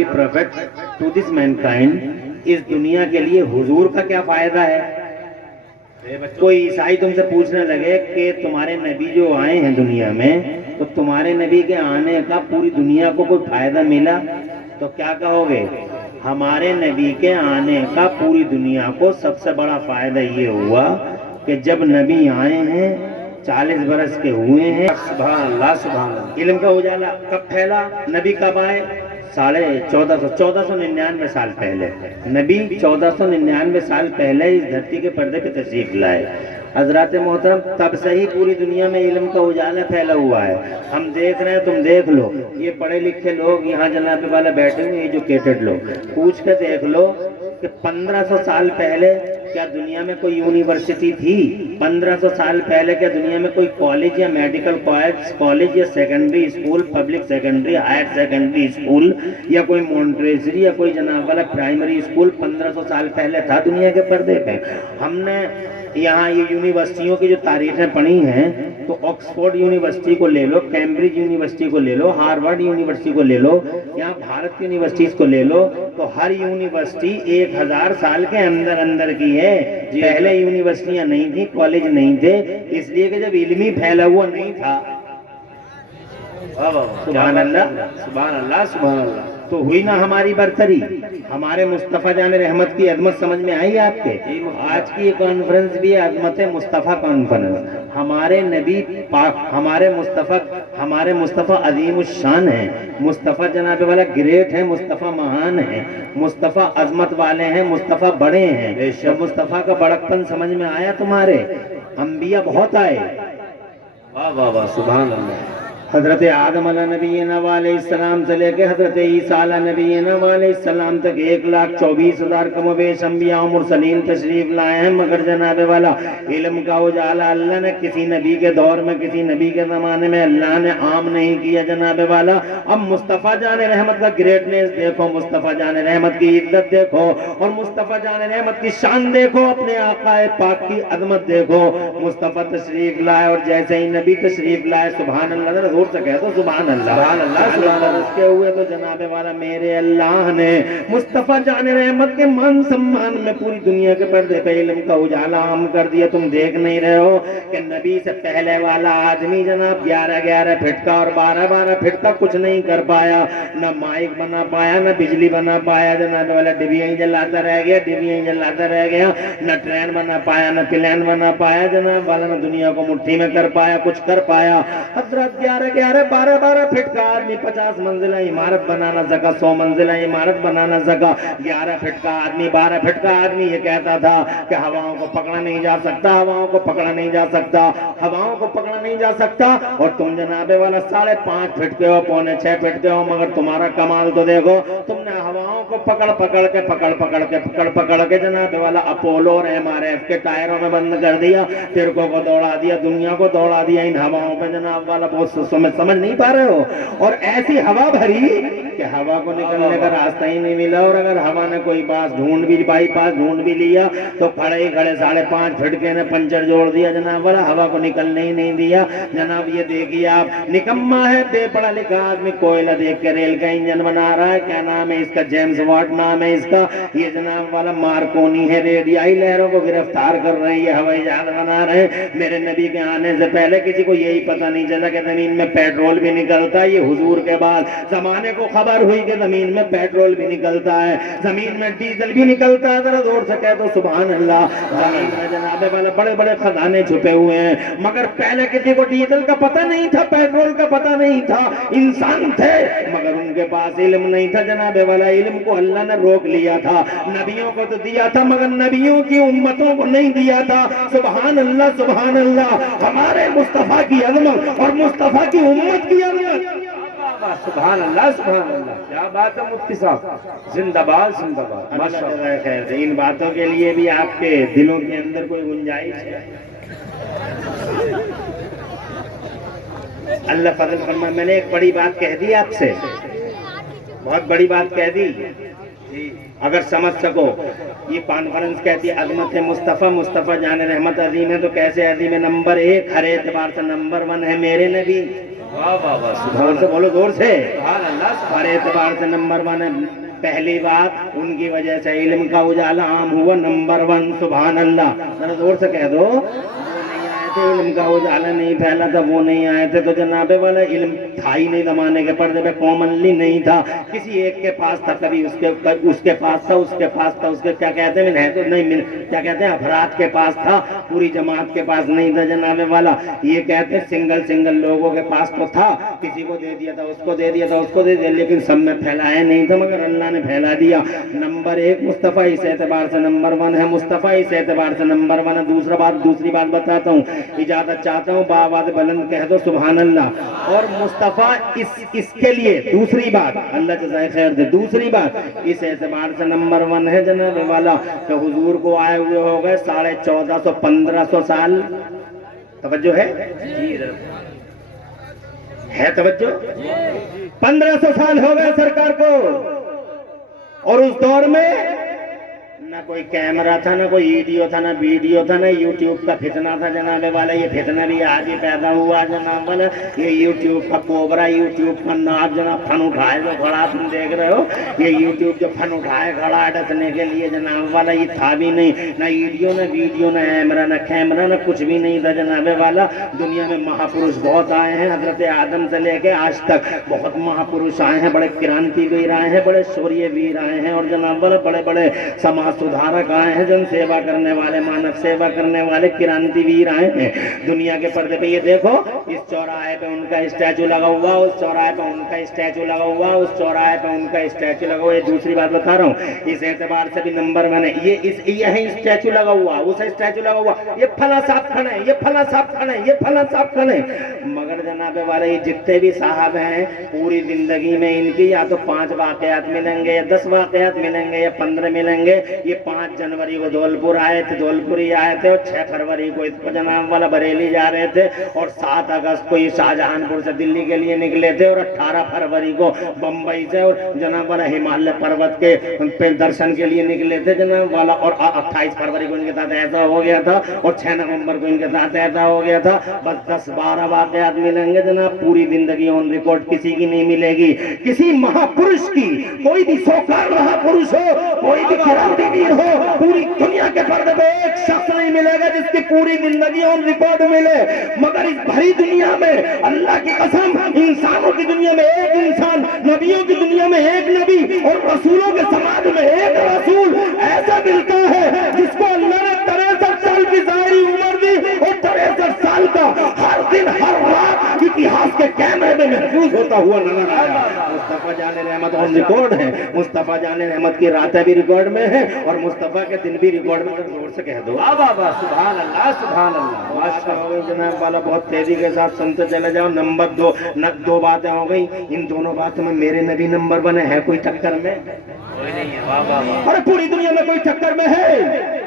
holy prophet to this mankind. इस दुनिया के लिए हुजूर का क्या फायदा है? कोई ईसाई तुमसे पूछने लगे कि तुम्हारे नबी जो आए हैं दुनिया में, तो तुम्हारे नबी के आने का पूरी दुनिया को कोई फायदा मिला? तो क्या कहोगे? हमारे नबी के आने का पूरी दुनिया को सबसे बड़ा फायदा ये हुआ कि जब नबी आए हैं 40 बरस के हुए हैं। सुभान अल्लाह, सुभान अल्लाह। इल्म का उजाला कब फैला? नबी कब आए? 1499 साल पहले। नबी 1499 साल पहले इस धरती के पर्दे पे तशरीफ लाए। हजरत मोहतरम, तब से ही पूरी दुनिया में इल्म का उजाला फैला हुआ है। हम देख रहे हैं, तुम देख लो, ये पढ़े लिखे लोग यहाँ जनाब वाला बैठे हुए, एजुकेटेड लोग, पूछ के देख लो कि 1500 साल पहले क्या दुनिया में कोई यूनिवर्सिटी थी? 1500 साल पहले क्या दुनिया में कोई कॉलेज या मेडिकल कॉलेज या secondary school, public secondary, higher secondary school या कोई मॉन्टेसरी या कोई जनाब वाला प्राइमरी स्कूल 1500 साल पहले था दुनिया के पर्दे पे? हमने यहाँ ये यूनिवर्सिटियों की जो तारीखें पढ़ी हैं, तो ऑक्सफोर्ड यूनिवर्सिटी को ले लो, कैम्ब्रिज यूनिवर्सिटी को ले लो, हार्वर्ड यूनिवर्सिटी को ले लो, यहाँ भारत की यूनिवर्सिटीज को ले लो, तो हर यूनिवर्सिटी 1000 साल के अंदर अंदर की है। पहले यूनिवर्सिटियां नहीं थी, कॉलेज नहीं थे, इसलिए कि जब इल्मी फैला हुआ नहीं था। सुभान अल्लाह, सुभान अल्लाह, सुभान अल्लाह। तो हुई ना हमारी बरतरी। हमारे मुस्तफ़ा जान रहमत की अजमत समझ में आई आपके? आज की ये कॉन्फ्रेंस भी है अजमत मुस्तफ़ा कॉन्फ्रेंस। हमारे नबी पाक, हमारे मुस्तफ़ा अजीम शान है, मुस्तफ़ा जनाब वाला ग्रेट है, मुस्तफ़ा महान है, मुस्तफ़ा अजमत वाले हैं, मुस्तफ़ा बड़े हैं। जब मुस्तफ़ा का बड़कपन समझ में आया तुम्हारे, अंबिया बहुत आए। वाह वाह वाह, सुभान अल्लाह। हजरत आदम अलैहिस्सलाम से लेके हजरत ईसा अलैहिस्सलाम तक 1,24,000 कमोबेश अंबिया और मुरसलीन तशरीफ लाए हैं, मगर जनाबे वाला इल्म का उजाला अल्लाह ने किसी नबी के दौर में, किसी नबी के ज़माने में अल्लाह ने आम नहीं किया जनाबे वाला। अब मुस्तफ़ा जान रहमत का ग्रेटनेस देखो, मुस्तफ़ा जान रहमत की इज्जत देखो, और मुस्तफ़ा जान रहमत की शान देखो, अपने आकाए पाक की अजमत देखो। मुस्तफ़ा तशरीफ लाए और जैसे ही नबी तशरीफ लाए, सुभान अल्लाह, से कह दो सुभान अल्लाह, सुभान अल्लाह, सुभान अल्लाह। उसके हुए तो जनाबे वाला मेरे अल्लाह ने मुस्तफ़ा जान रहमत के मान सम्मान में पूरी दुनिया के पर्दे पे इल्म का उजाला आम कर दिया। तुम देख नहीं रहे हो कि नबी से पहले वाला आदमी जनाब 11-11 फीट का और 12-12 फीट का कुछ नहीं कर पाया, न माइक बना पाया, न बिजली बना पाया, जनाबे वाला डिबिया ही जलाता रह गया, डिबिया ही जलाता रह गया, न ट्रेन बना पाया, न प्लेन बना पाया, जनाब वाला न दुनिया को मुट्ठी में कर पाया, कुछ कर पाया। हजरत 11-12 फीट का आदमी 50 मंजिला इमारत बनाना सका, 100 मंजिला इमारत बनाना सका। 11 फीट का आदमी, 12 फीट का आदमी ये कहता था कि हवाओं को पकड़ा नहीं जा सकता, हवाओं को पकड़ा नहीं जा सकता, हवाओं को पकड़ा नहीं जा सकता। और तुम जनाबे वाला 5.5 फीट के हो, 5.25 फीट के हो, मगर तुम्हारा कमाल तो देखो, तुमने हवाओं को पकड़ पकड़ के जनाबे वाला अपोलो और MRF के टायरों में बंद कर दिया, तिरकों को दौड़ा दिया, दुनिया को दौड़ा दिया इन हवाओं पे जनाब वाला। बहुत समझ नहीं पा रहे हो। और ऐसी हवा भरी कि हवा को निकलने का रास्ता ही नहीं मिला, और अगर हवा ने कोई बाईपास ढूंढ भी लिया तो खड़े 5.5 फीट के ने पंचर जोड़ दिया जनाब वाला, हवा को निकलने ही नहीं दिया। जनाब ये देखिए आप, निकम्मा है बेपढ़ा लिखा आदमी, कोयला देख के रेल का इंजन बना रहा है। क्या नाम है इसका? जेम्स वाट नाम है इसका। ये जनाब वाला मार्कोनी है, रेडियाई लहरों को गिरफ्तार कर रहे हैं, ये हवाई जहाज बना रहे हैं। मेरे नबी के आने से पहले किसी को यही पता नहीं चला कि जमीन में पेट्रोल भी निकलता है। ये हुजूर के बाद जमाने को खबर हुई कि जमीन में पेट्रोल भी निकलता है, जमीन में डीजल भी निकलता है। जरा जोर से कह दो सुभान अल्लाह। जमीन में जनाबे वाले बड़े बड़े खजाने छुपे हुए हैं, मगर पहले किसी को डीजल का पता नहीं था, पेट्रोल का पता नहीं था। इंसान थे मगर उनके पास इल्म नहीं था जनाबे वाला। इल्म को अल्लाह ने रोक लिया था। नबियों को तो दिया था मगर नबियों की उम्मतों को नहीं दिया था। सुभान अल्लाह, सुभान अल्लाह। हमारे मुस्तफा की अज़मत और मुस्तफा की उम्मत की अज़मत। सुभान अल्लाह, सुभान अल्लाह। क्या बात है मुफ्ती साहब, जिंदाबाद जिंदाबाद, माशाअल्लाह। खैर, इन बातों के लिए भी आपके दिलों के अंदर कोई गुंजाइश है? अल्लाह फजल फरमाए। मैंने एक बड़ी बात कह दी आपसे, बहुत बड़ी बात कह दी। अगर समझ सको, ये कॉन्फ्रेंस कहती है अज़मत मुस्तफ़ा, मुस्तफ़ा जान रहमत अजीम है, तो कैसे अजीम है? नंबर 1 हर एतबार से नंबर 1 है मेरे नबी। वाह वाह वाह, जोर से बोलो, जोर से। हर एतबार से नंबर 1 है। पहली बात, उनकी वजह से इल्म का उजाला आम हुआ, नंबर 1। सुभान अल्लाह, जरा जोर से कह दो। इल्म का उजाला नहीं फैला था, वो नहीं आए थे, तो जनाबे वाला इल्म था ही नहीं, जमाने के पर्दे पे कॉमनली नहीं था। किसी एक के पास था, कभी उसके पास था, उसके पास था, उसके क्या कहते हैं, तो नहीं, क्या कहते हैं, अफराद के पास था, पूरी जमात के पास नहीं था जनाबे वाला। ये कहते हैं सिंगल लोगों के पास तो था, किसी को दे दिया था, उसको दे दिया था, उसको दे दिया, लेकिन सब में फैलाया नहीं था, मगर अल्लाह ने फैला दिया। नंबर 1 मुस्तफ़ा, इस एतबार से नंबर 1 है मुस्तफ़ा, इस एतबार से नंबर 1 है। दूसरी बात बताता हूँ, इजाजत चाहता हूँ, बावाज़ बुलंद कह दो सुभान अल्लाह। और मुस्तफ़ा इसके लिए, दूसरी बात, अल्लाह जज़ाए खैर दे, दूसरी बात, इस एतबार से नंबर 1 है जनाब वाला कि हुजूर को आए हुए हो गए 1450-1500 साल। तवज्जो है तवज्जो, 1500 साल हो गए सरकार को। और उस दौर में ना कोई कैमरा था, ना कोई वीडियो था, ना वीडियो था, ना यूट्यूब का फितना था जनाबे वाला। ये फितना भी आज ही पैदा हुआ जनाब वाला। ये यूट्यूब का कोबरा, यूट्यूब का नाग जनाब फन उठाए जो खड़ा, तुम देख रहे हो, ये यूट्यूब जो फन उठाए खड़ा डसने के लिए जनाब वाला, ये था भी नहीं, ना वीडियो, ना कैमरा, ना कुछ भी नहीं था जनाबे वाला। दुनिया में महापुरुष बहुत आए हैं, हजरत आदम से लेके आज तक बहुत महापुरुष आए हैं, बड़े क्रांतिवीर आए हैं, बड़े शौर्यवीर आए हैं, और जनाब वाला बड़े बड़े समाज सुधारक आए हैं, जन सेवा करने वाले, मानव सेवा करने वाले क्रांतिवीर आए हैं दुनिया के पर्दे पे। ये देखो, इस चौराहे पे उनका स्टैचू लगा हुआ, उस चौराहे पे उनका स्टैचू लगा हुआ, उस चौराहे पे उनका स्टैचू लगा हुआ। ये दूसरी बात बता रहा हूँ, इस एतबार से भी नंबर 1 है। यही स्टैचू लगा हुआ, उस स्टैचू लगा हुआ, ये फला साहब खड़े, ये फला साहब खड़े, ये फला साहब खड़े। मगर जनाबे वाले, ये जितने भी साहब हैं, पूरी जिंदगी में इनकी या तो 5 वाकयात मिलेंगे, या 10 वाकयात मिलेंगे, या 15 मिलेंगे। ये 5 जनवरी को धौलपुर आए थे, धौलपुरी आए थे, और 6 फरवरी को इसको जनाब वाला बरेली जा रहे थे, और 7 अगस्त को ये शाहजहानपुर से दिल्ली के लिए निकले थे, और 18 फरवरी को बम्बई से और जनाब वाला हिमालय पर्वत के दर्शन के लिए निकले थे जनाब वाला। और 28 फरवरी को इनके साथ ऐसा हो गया था, और 6 नवंबर को इनके साथ ऐसा हो गया था। बस 10-12 वाकयात मिलेंगे जनाब, पूरी जिंदगी ऑन रिकॉर्ड किसी की नहीं मिलेगी। किसी महापुरुष की, कोई भी सौकार महापुरुष हो, कोई भी क्रांतिवीर हो, पूरी दुनिया के पर्दे पे एक शख्स नहीं मिलेगा जिसकी पूरी जिंदगी ऑन रिकॉर्ड मिले। मगर इस भरी दुनिया में अल्लाह की कसम, इंसानों की दुनिया में एक इंसान, नबियों की दुनिया में एक नबी, और रसूलों के समाज में एक रसूल ऐसा मिलता है जिसको अल्लाह ने 63 साल की ज़ाहिरी उम्र दी, और 63 साल का हर दिन हर रात इतिहास के कैमरे में महफूज होता हुआ नजर आया। मुस्तफा जाने रहमत ऑन रिकॉर्ड है, मुस्तफा जाने रहमत की रातें भी रिकॉर्ड में है, और मुस्तफा के दिन भी रिकॉर्ड में। जोर से कह दो वाह वाह वाह, सुभान अल्लाह, सुभान अल्लाह, माशाअल्लाह जनाब वाला। बहुत तेजी के साथ सुनते चले जाओ। नंबर 2, 2 बातें हो गई। इन दोनों बातों में मेरे नबी नंबर 1 है, कोई टक्कर में कोई नहीं है। वाह वाह वाह, अरे पूरी दुनिया में कोई टक्कर में है।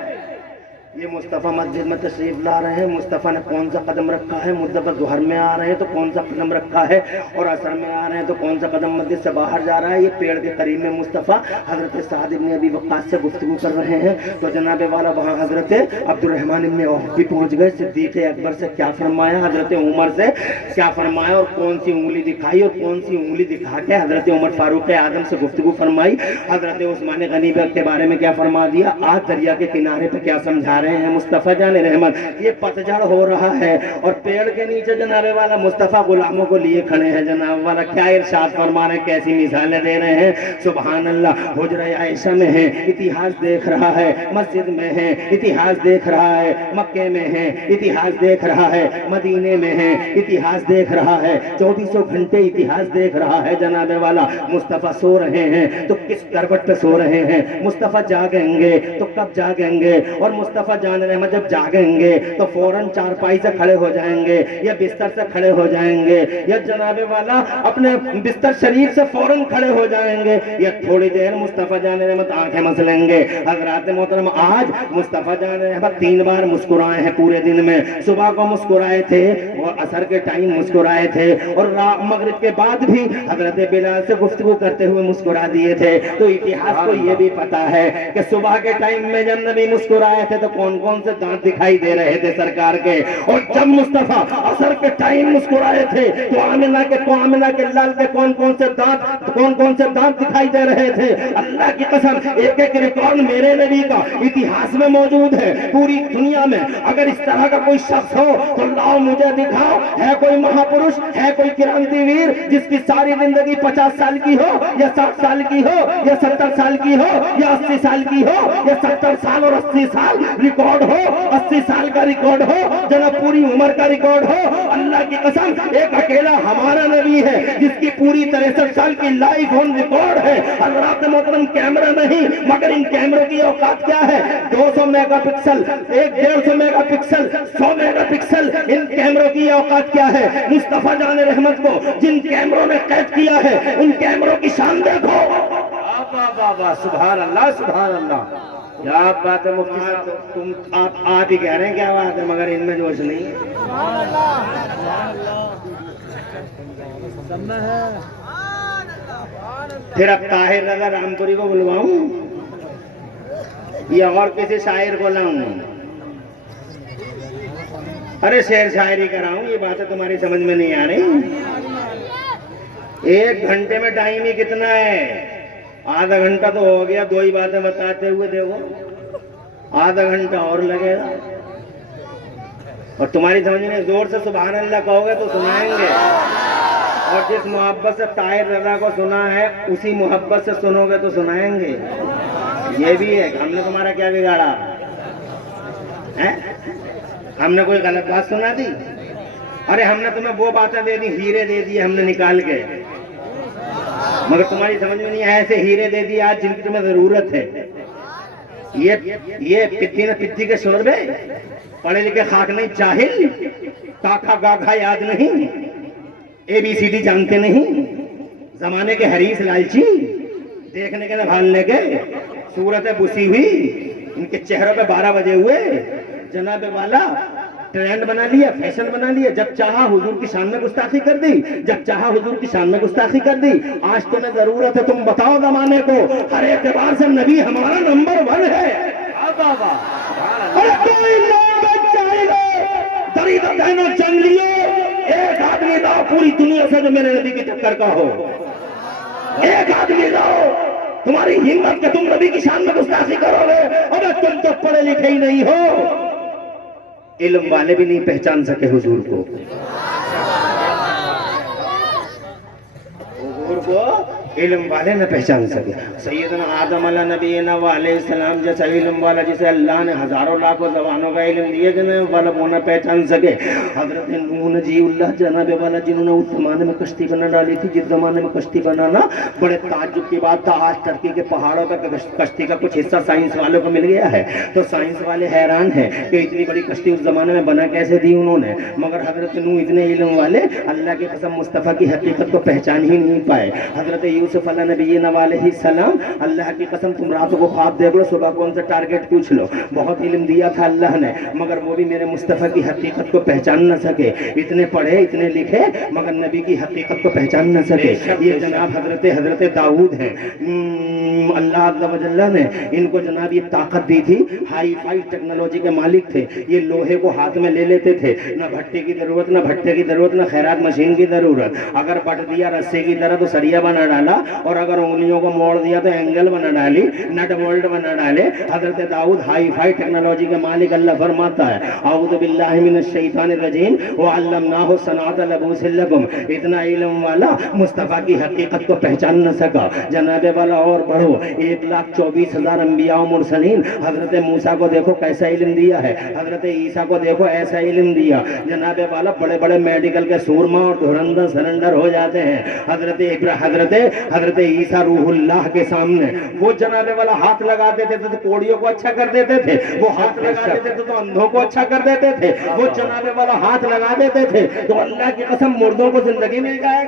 ये मुस्तफ़ा मस्जिद में तशरीफ ला रहे हैं, मुस्तफ़ा ने कौन सा कदम रखा है, मुस्तफ़ा ज़ोहर में आ रहे हैं तो कौन सा कदम रखा है, और असर में आ रहे हैं तो कौन सा कदम मस्जिद से बाहर जा रहा है। ये पेड़ के करीब में मुस्तफ़ा हज़रत साद इब्न अबी वक्कास से गुफ्तगू कर रहे हैं, तो जनाब वाला वहाँ हज़रत अब्दुर्रहमान इब्न औफ भी पहुँच गए। सिद्दीक़ अकबर से क्या फरमाया, हज़रत उमर से क्या फरमाया, और कौन सी उंगली दिखाई, और कौन सी उंगली दिखा के हज़रत उमर फारूक आदम से गुफ्तगू फरमाई। हज़रत उस्मान गनी के बारे में क्या फरमा दिया, आज दरिया के किनारे पर क्या समझा रहे हैं मुस्तफ़ा जाने रहमत। ये पतझड़ हो रहा है, और पेड़ के नीचे जनाबे वाला मुस्तफ़ा गुलामों को लिए खड़े हैं जनाब वाला। क्या इरशाद फरमा रहे, कैसी मिसालें दे रहे हैं, सुभान अल्लाह। हुजरा आयशा में है, इतिहास देख रहा है, मस्जिद में है, इतिहास देख रहा है, मक्के में है, इतिहास देख रहा है, मदीने में है, इतिहास देख रहा है, 2400 घंटे इतिहास देख रहा है जनाबे वाला। मुस्तफ़ा सो रहे हैं तो किस करवट पे सो रहे हैं, मुस्तफ़ा जागेंगे तो कब जागेंगे, और मुस्तफ़ा जाने रहमत जब जागेंगे तो फौरन चारपाई से खड़े हो जाएंगे, या बिस्तर से खड़े हो जाएंगे, या जनाबे वाला अपने बिस्तर शरीफ से फौरन खड़े हो जाएंगे, या थोड़ी देर मुस्तफ़ा जाने रहमत आंखें मसलेंगे। हज़रात मोहतरम, आज मुस्तफ़ा जाने रहमत 3 बार मुस्कुराए हैं पूरे दिन में। सुबह को मुस्कुराए थे, और असर के टाइम मुस्कुराए थे, और मगरिब के बाद भी हज़रत बिलाल से गुफ्तगू करते हुए मुस्कुरा दिए थे। तो इतिहास को ये भी पता है कि सुबह के टाइम में जब नबी मुस्कुराए थे तो کون کون سے دانت دکھائی دے رہے تھے سرکار کے. اور جب مصطفیٰ عصر کے ٹائم مسکرائے تھے تو آمنہ کے لال کے کون کون سے دانت دکھائی دے رہے تھے. اللہ کی قسم ایک ایک ریکارڈ میرے نبی کا اتہاس میں موجود ہے پوری دنیا میں. اگر اس طرح کا کوئی شخص ہو تو لاؤ مجھے دکھاؤ. ہے کوئی مہاپروش, ہے کوئی کرانتی ویر جس کی ساری زندگی 50 سال کی ہو یا 60 سال کی ہو یا 70 سال کی ہو یا 80 سال کی ہو یا 70 سال اور 80 سال ریکارڈ ہو, 80 سال کا ریکارڈ ہو, جناب پوری عمر کا ریکارڈ ہو. اللہ کی قسم ایک اکیلا ہمارا نبی ہے جس کی پوری 63 سال کی لائف آن ریکارڈ ہے. حضرات محترم کیمرہ نہیں مگر ان کیمروں کی اوقات کیا ہے؟ 200 megapixel, 150 megapixel, 100 megapixel. ان کیمروں کی اوقات کیا ہے؟ مصطفیٰ جان رحمت کو جن کیمروں نے قید کیا ہے ان کیمروں کی شان دیکھو. سبحان اللہ سبحان اللہ. کیا بات ہے مفتی صاحب, تم آپ ہی کہہ رہے ہیں کیا بات ہے مگر ان میں جوش نہیں ہے. پھر اب طاہر رضا رامپوری کو بلواؤں یا اور کسی شاعر کو لاؤں؟ ارے شعر شاعری کراؤں؟ یہ باتیں تمہاری سمجھ میں نہیں آ رہی. 1 گھنٹے میں ٹائم ہی کتنا ہے؟ آدھا گھنٹہ تو ہو گیا 2 ہی باتیں بتاتے ہوئے. دیکھو آدھا گھنٹہ اور لگے گا. اور تمہاری سمجھ میں زور سے سبحان اللہ کہو گے تو سنائیں گے. اور جس محبت سے طاہر رضا کو سنا ہے اسی محبت سے سنو گے تو سنائیں گے. یہ بھی ہے. ہم نے تمہارا کیا بگاڑا؟ ہم نے کوئی غلط بات سنا دی؟ ارے ہم نے تمہیں وہ باتیں دے دی, ہیرے دے دیے ہم نے نکال کے, مگر تمہاری سمجھ میں نہیں. ایسے ہیرے دے دیے آج جن کی تمہیں ضرورت ہے. یہ پتی نہ پتی کے شوربے, پڑھے لکھے خاک نہیں چاہل, کاکا گاگھا یاد نہیں, ABCD جانتے نہیں, زمانے کے حریص لالچی, دیکھنے کے نہ بھالنے کے, صورتیں بسی ہوئی, ان کے چہروں پہ 12 بجے ہوئے. جناب والا ٹرینڈ بنا لیا, فیشن بنا لیا. جب چاہا حضور کی شان میں گستاخی کر دی, جب چاہا حضور کی شان میں گستاخی کر دی. آج تمہیں ضرورت ہے تم بتاؤ زمانے کو ہر اعتبار سے نبی ہمارا نمبر 1 ہے. جنگ لیے ایک آدمی لاؤ پوری دنیا سے جو میرے نبی کی ٹکر کا ہو. ایک آدمی لاؤ. تمہاری ہمت کہ تم نبی کی شان میں گستاخی کرو گے. اگر تم تو پڑھے لکھے ہی نہیں ہو, علم والے بھی نہیں پہچان سکے حضور کو. حضور کو علم والے نہ پہچان سکے. سیدنا آدم علیہ نبینا علیہ السلام جیسا علم والا جسے اللہ نے ہزاروں لاکھوں زبانوں کا علم دیا جنہیں والا وہ نہ پہچان سکے. حضرت نوح نجی اللہ جناب والا جنہوں نے اس زمانے میں کشتی بنا ڈالی تھی, جس زمانے میں کشتی بنانا بڑے تعجب کی بات تھا. آج ترکی کے پہاڑوں پہ کشتی کا کچھ حصہ سائنس والوں کو مل گیا ہے تو سائنس والے حیران ہیں کہ اتنی بڑی کشتی اس زمانے میں بنا کیسے دی انہوں نے. مگر حضرت نوح اتنے علم والے اللہ کی قسم مصطفیٰ کی حقیقت کو پہچان ہی نہیں پائے. حضرت یوسف علیہ نبینا علیہ السلام, اللہ کی قسم تم رات کو خواب دیکھ لو, صبح کون سے ٹارگٹ پوچھ لو, بہت علم دیا تھا اللہ نے, مگر وہ بھی میرے مصطفیٰ کی حقیقت کو پہچان نہ سکے. اتنے پڑھے اتنے لکھے مگر نبی کی حقیقت کو پہچان نہ سکے. یہ جناب حضرت داؤد ہیں. اللہ عز و جل نے ان کو جناب یہ طاقت دی تھی, ہائی فائی ٹیکنالوجی کے مالک تھے. یہ لوہے کو ہاتھ میں لے لیتے تھے, نہ بھٹے کی ضرورت, نہ بھٹے کی ضرورت, نہ خیرات مشین کی ضرورت. اگر بٹ دیا رسے کی طرح تو سریا بنا ڈالا, اور اگر انگلیوں کو موڑ دیا تو اینگل بنا ڈالی, نٹ بولٹ بنا ڈالے. حضرت داؤد ہائی فائی ٹیکنالوجی کے مالک. اللہ فرماتا ہے اعوذ باللہ من الشیطان الرجیم وعلمناہ صنعۃ لبوس لکم. اتنا علم والا مصطفیٰ کی حقیقت کو پہچان نہ سکا. جناب والا اور بڑھو, 1,24,000 انبیاء و مرسلین. حضرت موسیٰ کو دیکھو کیسا علم دیا ہے, حضرت عیسیٰ کو دیکھو ایسا علم دیا. جناب والا بڑے بڑے میڈیکل کے سورما اور دھرندر سرنڈر ہو جاتے ہیں. حضرت عیسیٰ روح اللہ کے سامنے وہ جناب والا ہاتھ لگا دیتے تھے تو کوڑیوں کو اچھا کر دیتے تھے, وہ ہاتھ لگا دیتے تھے تو اندھوں کو اچھا کر دیتے تھے, وہ جناب والا ہاتھ لگا دیتے تھے تو اللہ کی قسم مردوں کو زندگی مل جائے.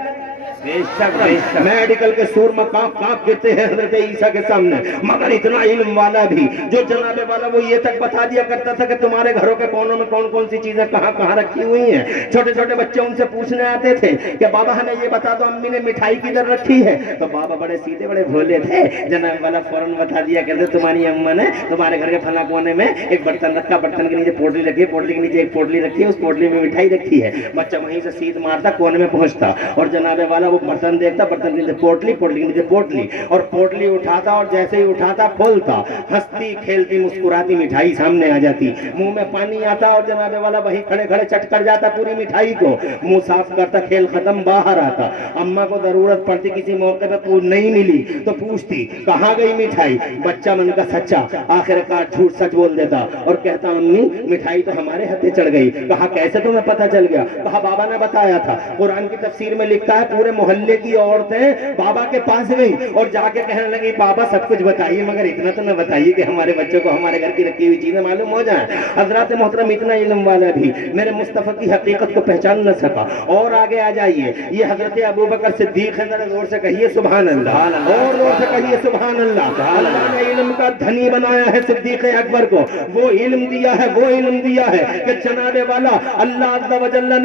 मेडिकल के सूरमा कांप गिरते हैं हजरत ईसा के सामने, मगर इतना इल्म वाला भी जो जनाबे वाला वो ये तक बता दिया करता था कि तुम्हारे घरों के कोनों में कौन कौन सी चीजें कहाँ कहाँ रखी हुई हैं। छोटे छोटे बच्चे उनसे पूछने आते थे कि बाबा हमें ये बता दो अम्मी ने मिठाई किधर रखी है, तो बाबा बड़े सीधे बड़े भोले थे, जनाबे वाला फौरन बता दिया करते तुम्हारी अम्मा ने तुम्हारे घर के फला कोने में एक बर्तन रखा, बर्तन के नीचे पोटली रखी है, पोटली के नीचे एक पोटली रखी है, उस पोटली में मिठाई रखी है। बच्चा वहीं से सीध मारता, कोने में पहुंचता और जनाबे वाला वो बर्तन देखता, बर्तन के नीचे पोटली, पोटली के नीचे पोटली, और पोटली उठाता और जैसे ही उठाता खोलता, हंसती खेलती मुस्कुराती मिठाई सामने आ जाती, मुंह में पानी आता और जनाबे वाला वहीं खड़े खड़े चट कर जाता पूरी मिठाई को, मुंह साफ करता, खेल खत्म, बाहर आता। अम्मा को जरूरत पड़ती किसी मौके पे नहीं मिली तो पूछती कहाँ गई मिठाई, बच्चा मन का सच्चा आखिरकार झूठ सच बोल देता और कहता अम्मी मिठाई तो हमारे हाथे चढ़ गई। कहा कैसे तुम्हें पता चल गया? कहा बाबा ने बताया था। कुरान की तफसीर में लिखता है पूरे मोहल्ले की औरतें बाबा के पास गई और जाके कहने लगी बाबा सब कुछ बताइए मगर इतना तो न बताइए कि हमारे बच्चों को हमारे घर की रखी हुई चीजें मालूम हो जाए। हजरत मोहतरम इतना इल्म वाला भी मेरे मुस्तफा की हकीकत को पहचान न सका। और आगे आ जाइए, ये हजरत अबू बकर सिद्दीक है, जरा जोर से कहिए सुभान अल्लाह, और जोर से कहिए सुभान अल्लाह। अल्लाह ने इल्म का धनी बनाया है सिद्दीक अकबर को, वो इल्म दिया है, वो इल्म दिया है कि जनाबे वाला अल्लाह अज़्ज़ा व जल्ल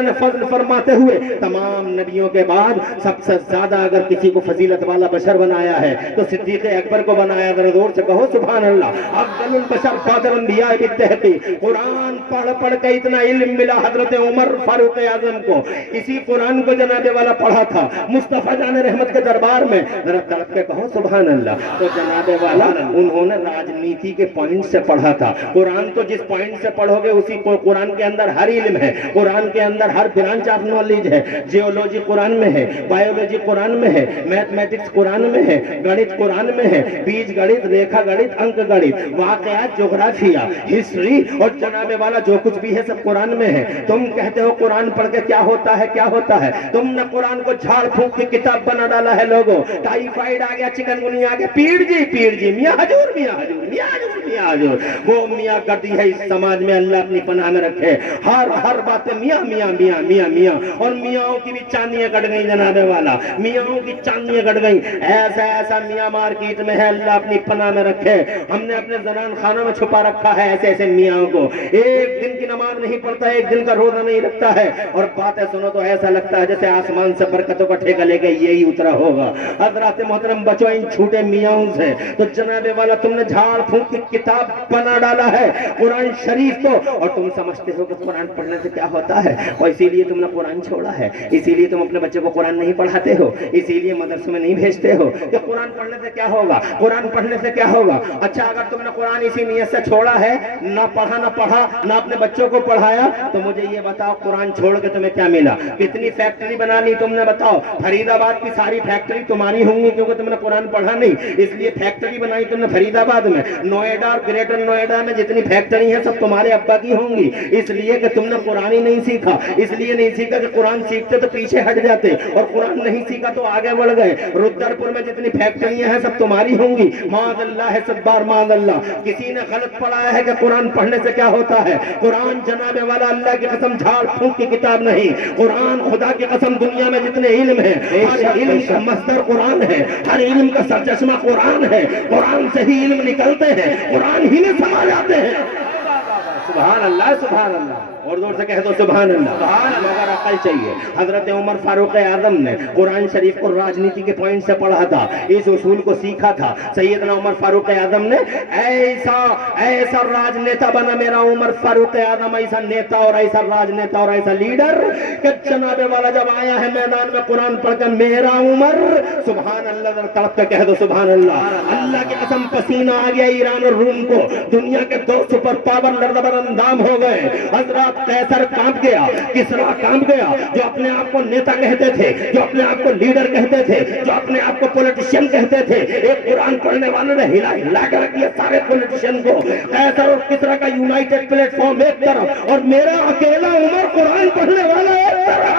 ने फज़ल फरमाते हुए तमाम नबियों के बाद सबसे ज्यादा अगर किसी को फजीलत वाला बशर बनाया है तो सिद्दीक अकबर को बनाया। जरा जोर से कहो सुभान अल्लाह। अफ़ज़लुल बशर फ़ादर अंबिया बित्तहक़ीक़, कुरान पढ़ पढ़ के इतना इल्म मिला हजरत उमर फारूक आज़म को। इसी कुरान को जनाबे वाला पढ़ा था मुस्तफा जाने रहमत के दरबार में, जरा तड़प के कहो सुभान अल्लाह। तो जनाबे वाला उन्होंने राजनीति के पॉइंट से पढ़ा था। कुरान तो जिस पॉइंट से पढ़ोगे उसी को, कुरान के अंदर हर इल्म है, कुरान के अंदर हर ब्रांच ऑफ नॉलेज है। जियोलॉजी कुरान में है, बायोलॉजी कुरान में है, मैथमेटिक्स कुरान में है, गणित कुरान में है, बीज गणित, रेखा गणित, अंक गणित, वाकयात, ज्योग्राफिया, हिस्ट्री और जनाबे वाला जो कुछ भी है सब कुरान में है। तुम कहते हो कुरान पढ़ के क्या होता है, क्या होता है? तुमने कुरान को झाड़ फूंक की किताब बना डाला है। लोगों टाइफाइड आ गया, चिकनगुनिया आ गया, पीर जी मियां हजूर, मियां हजूर, मियां हजूर, मियां हजूर। वो मियां गर्दी है इस समाज में, अल्लाह अपनी पनाह में रखे। हर बात में मियां मियां मियां मियां मियां, और मियाओं की भी चांदियां कट गई जनाबे वाला, मियाओं की चांदियां कट गई। ऐसा ऐसा मियां मार्केट में है, अल्लाह अपनी पनाह में रखे। हमने अपने जनान खानों में छुपा रखा है ऐसे ऐसे मियाओं को। एक दिन की नमाज नहीं पढ़ता, एक दिन का रोजा नहीं रखता है, और बातें सुनो तो ऐसा लगता है जैसे आसमान से बरकतों का ठेका लेके यही उतरा होगा। हजरत मोहतरम बचो इन छूटे मियाओं से। तो जनाबे वाला तुमने झाड़ फूंक की किताब बना डाला है कुरान शरीफ को, और तुम समझते हो कि कुरान पढ़ने से क्या होता है, और इसीलिए तुमने कुरान छोड़ा है, इसीलिए तुम अपने बच्चे को कुरान नहीं पढ़ाते हो, इसीलिए मदरसे में नहीं भेजते हो कि कुरान पढ़ने से क्या होगा, कुरान पढ़ने से क्या होगा। अच्छा अगर तुमने कुरान इसी नियत से छोड़ा है, ना पढ़ा ना अपने बच्चों को पढ़ाया, तो मुझे ये बताओ कुरान छोड़ के तुम्हें क्या मिला? कितनी फैक्ट्री बना ली तुमने, बताओ। फरीदाबाद की सारी फैक्ट्री तुम्हारी होंगी क्योंकि तुमने कुरान पढ़ा नहीं, इसलिए फैक्ट्री बनाई तुमने फरीदाबाद में। नोएडा और ग्रेटर नोएडा में जितनी फैक्ट्री है सब तुम्हारे अब्बा की होंगी, इसलिए कि तुमने कुरान ही नहीं सीखा। इसलिए नहीं सीखा कि कुरान सीखते तो पीछे हट जाते, और कुरान नहीं सीखा तो आगे बढ़ गए। रुद्रपुर में जितनी फैक्ट्रियां हैं सब तुम्हारी होंगी। माज़अल्लाह है सब्बार माज़अल्लाह। किसी ने गलत पढ़ाया है कि कुरान पढ़ने से क्या होता है। कुरान जनाबे वाला अल्लाह की कसम झाड़ फूंक की किताब नहीं, कुरान खुदा की कसम दुनिया में जितने इल्म है हर इल्म का मस्दर कुरान है, हर इल्म का सरचश्मा कुरान है। कुरान से ही इल्म निकलते हैं, कुरान ही में समा जाते हैं। सुभान अल्लाह, सुभान अल्लाह, और जोर से कह दो सुभान अल्लाह। मगर अकल चाहिए। हजरत उमर फारूक आजम ने कुरान शरीफ को राजनीति के पॉइंट से पढ़ा था, इस उसूल को सीखा था। सैयदना उमर फारूक आजम ने ऐसा राजनेता बना मेरा उमर फारूक आजम, ऐसा नेता और ऐसा राजनेता और ऐसा लीडर कि जनाबे वाला जब आया है मैदान में कुरान पढ़कर मेरा उमर, सुभान अल्लाह, तड़प के कह दो सुभान अल्लाह। अल्लाह की कसम पसीना आ गया ईरान और रूम को, दुनिया के दो सुपर पावर लर्ज़बरंदाम हो गए। हजरत कैसर कांप गया, किसरा कांप गया, जो अपने आप को नेता कहते थे, जो अपने आप को लीडर कहते थे, जो अपने आप को पॉलिटिशियन कहते थे। एक कुरान पढ़ने वाले ने हिला कर रख दिया सारे पॉलिटिशियन को। कैसर और किसरा का यूनाइटेड प्लेटफॉर्म एक तरफ, और मेरा अकेला उमर कुरान पढ़ने वाला एक तरफ।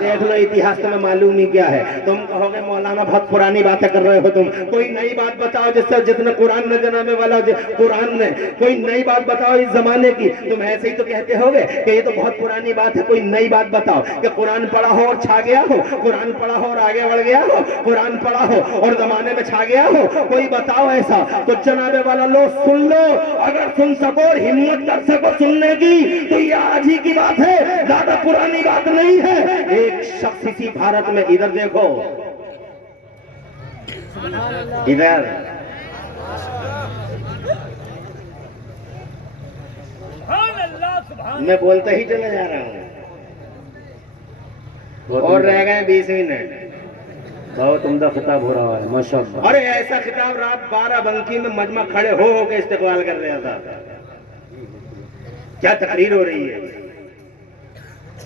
देख लो इतिहास में मालूम ही क्या है। तुम कहोगे मौलाना बहुत पुरानी बातें कर रहे हो तुम, कोई नई बात बताओ जिससे जितने कुरान न जनाबे वाला कुरान ने, कोई नई बात बताओ इस जमाने की। तुम तुम ऐसे ही तो कहते होगे कि ये तो बहुत पुरानी बात है, कोई नई बात बताओ कि कुरान पढ़ा हो और छा गया हो, कुरान पढ़ा हो और आगे बढ़ गया हो, कुरान पढ़ा हो और जमाने में छा गया हो, कोई बताओ ऐसा। तो जनाबे वाला लो सुन लो, अगर सुन सको और हिम्मत कर सको सुनने की तो ये आज ही की बात है, ज्यादा पुरानी बात नहीं है। एक शख्स इसी भारत में, इधर देखो, इधर मैं बोलते ही चले जा रहा हूँ और रह गए 20 मिनट। बहुत उम्दा खिताब हो रहा है माशाअल्लाह। अरे ऐसा खिताब रात 12 बंकी में मजमा खड़े हो के इस्तेकबाल कर रहा था, क्या तकरीर हो रही है,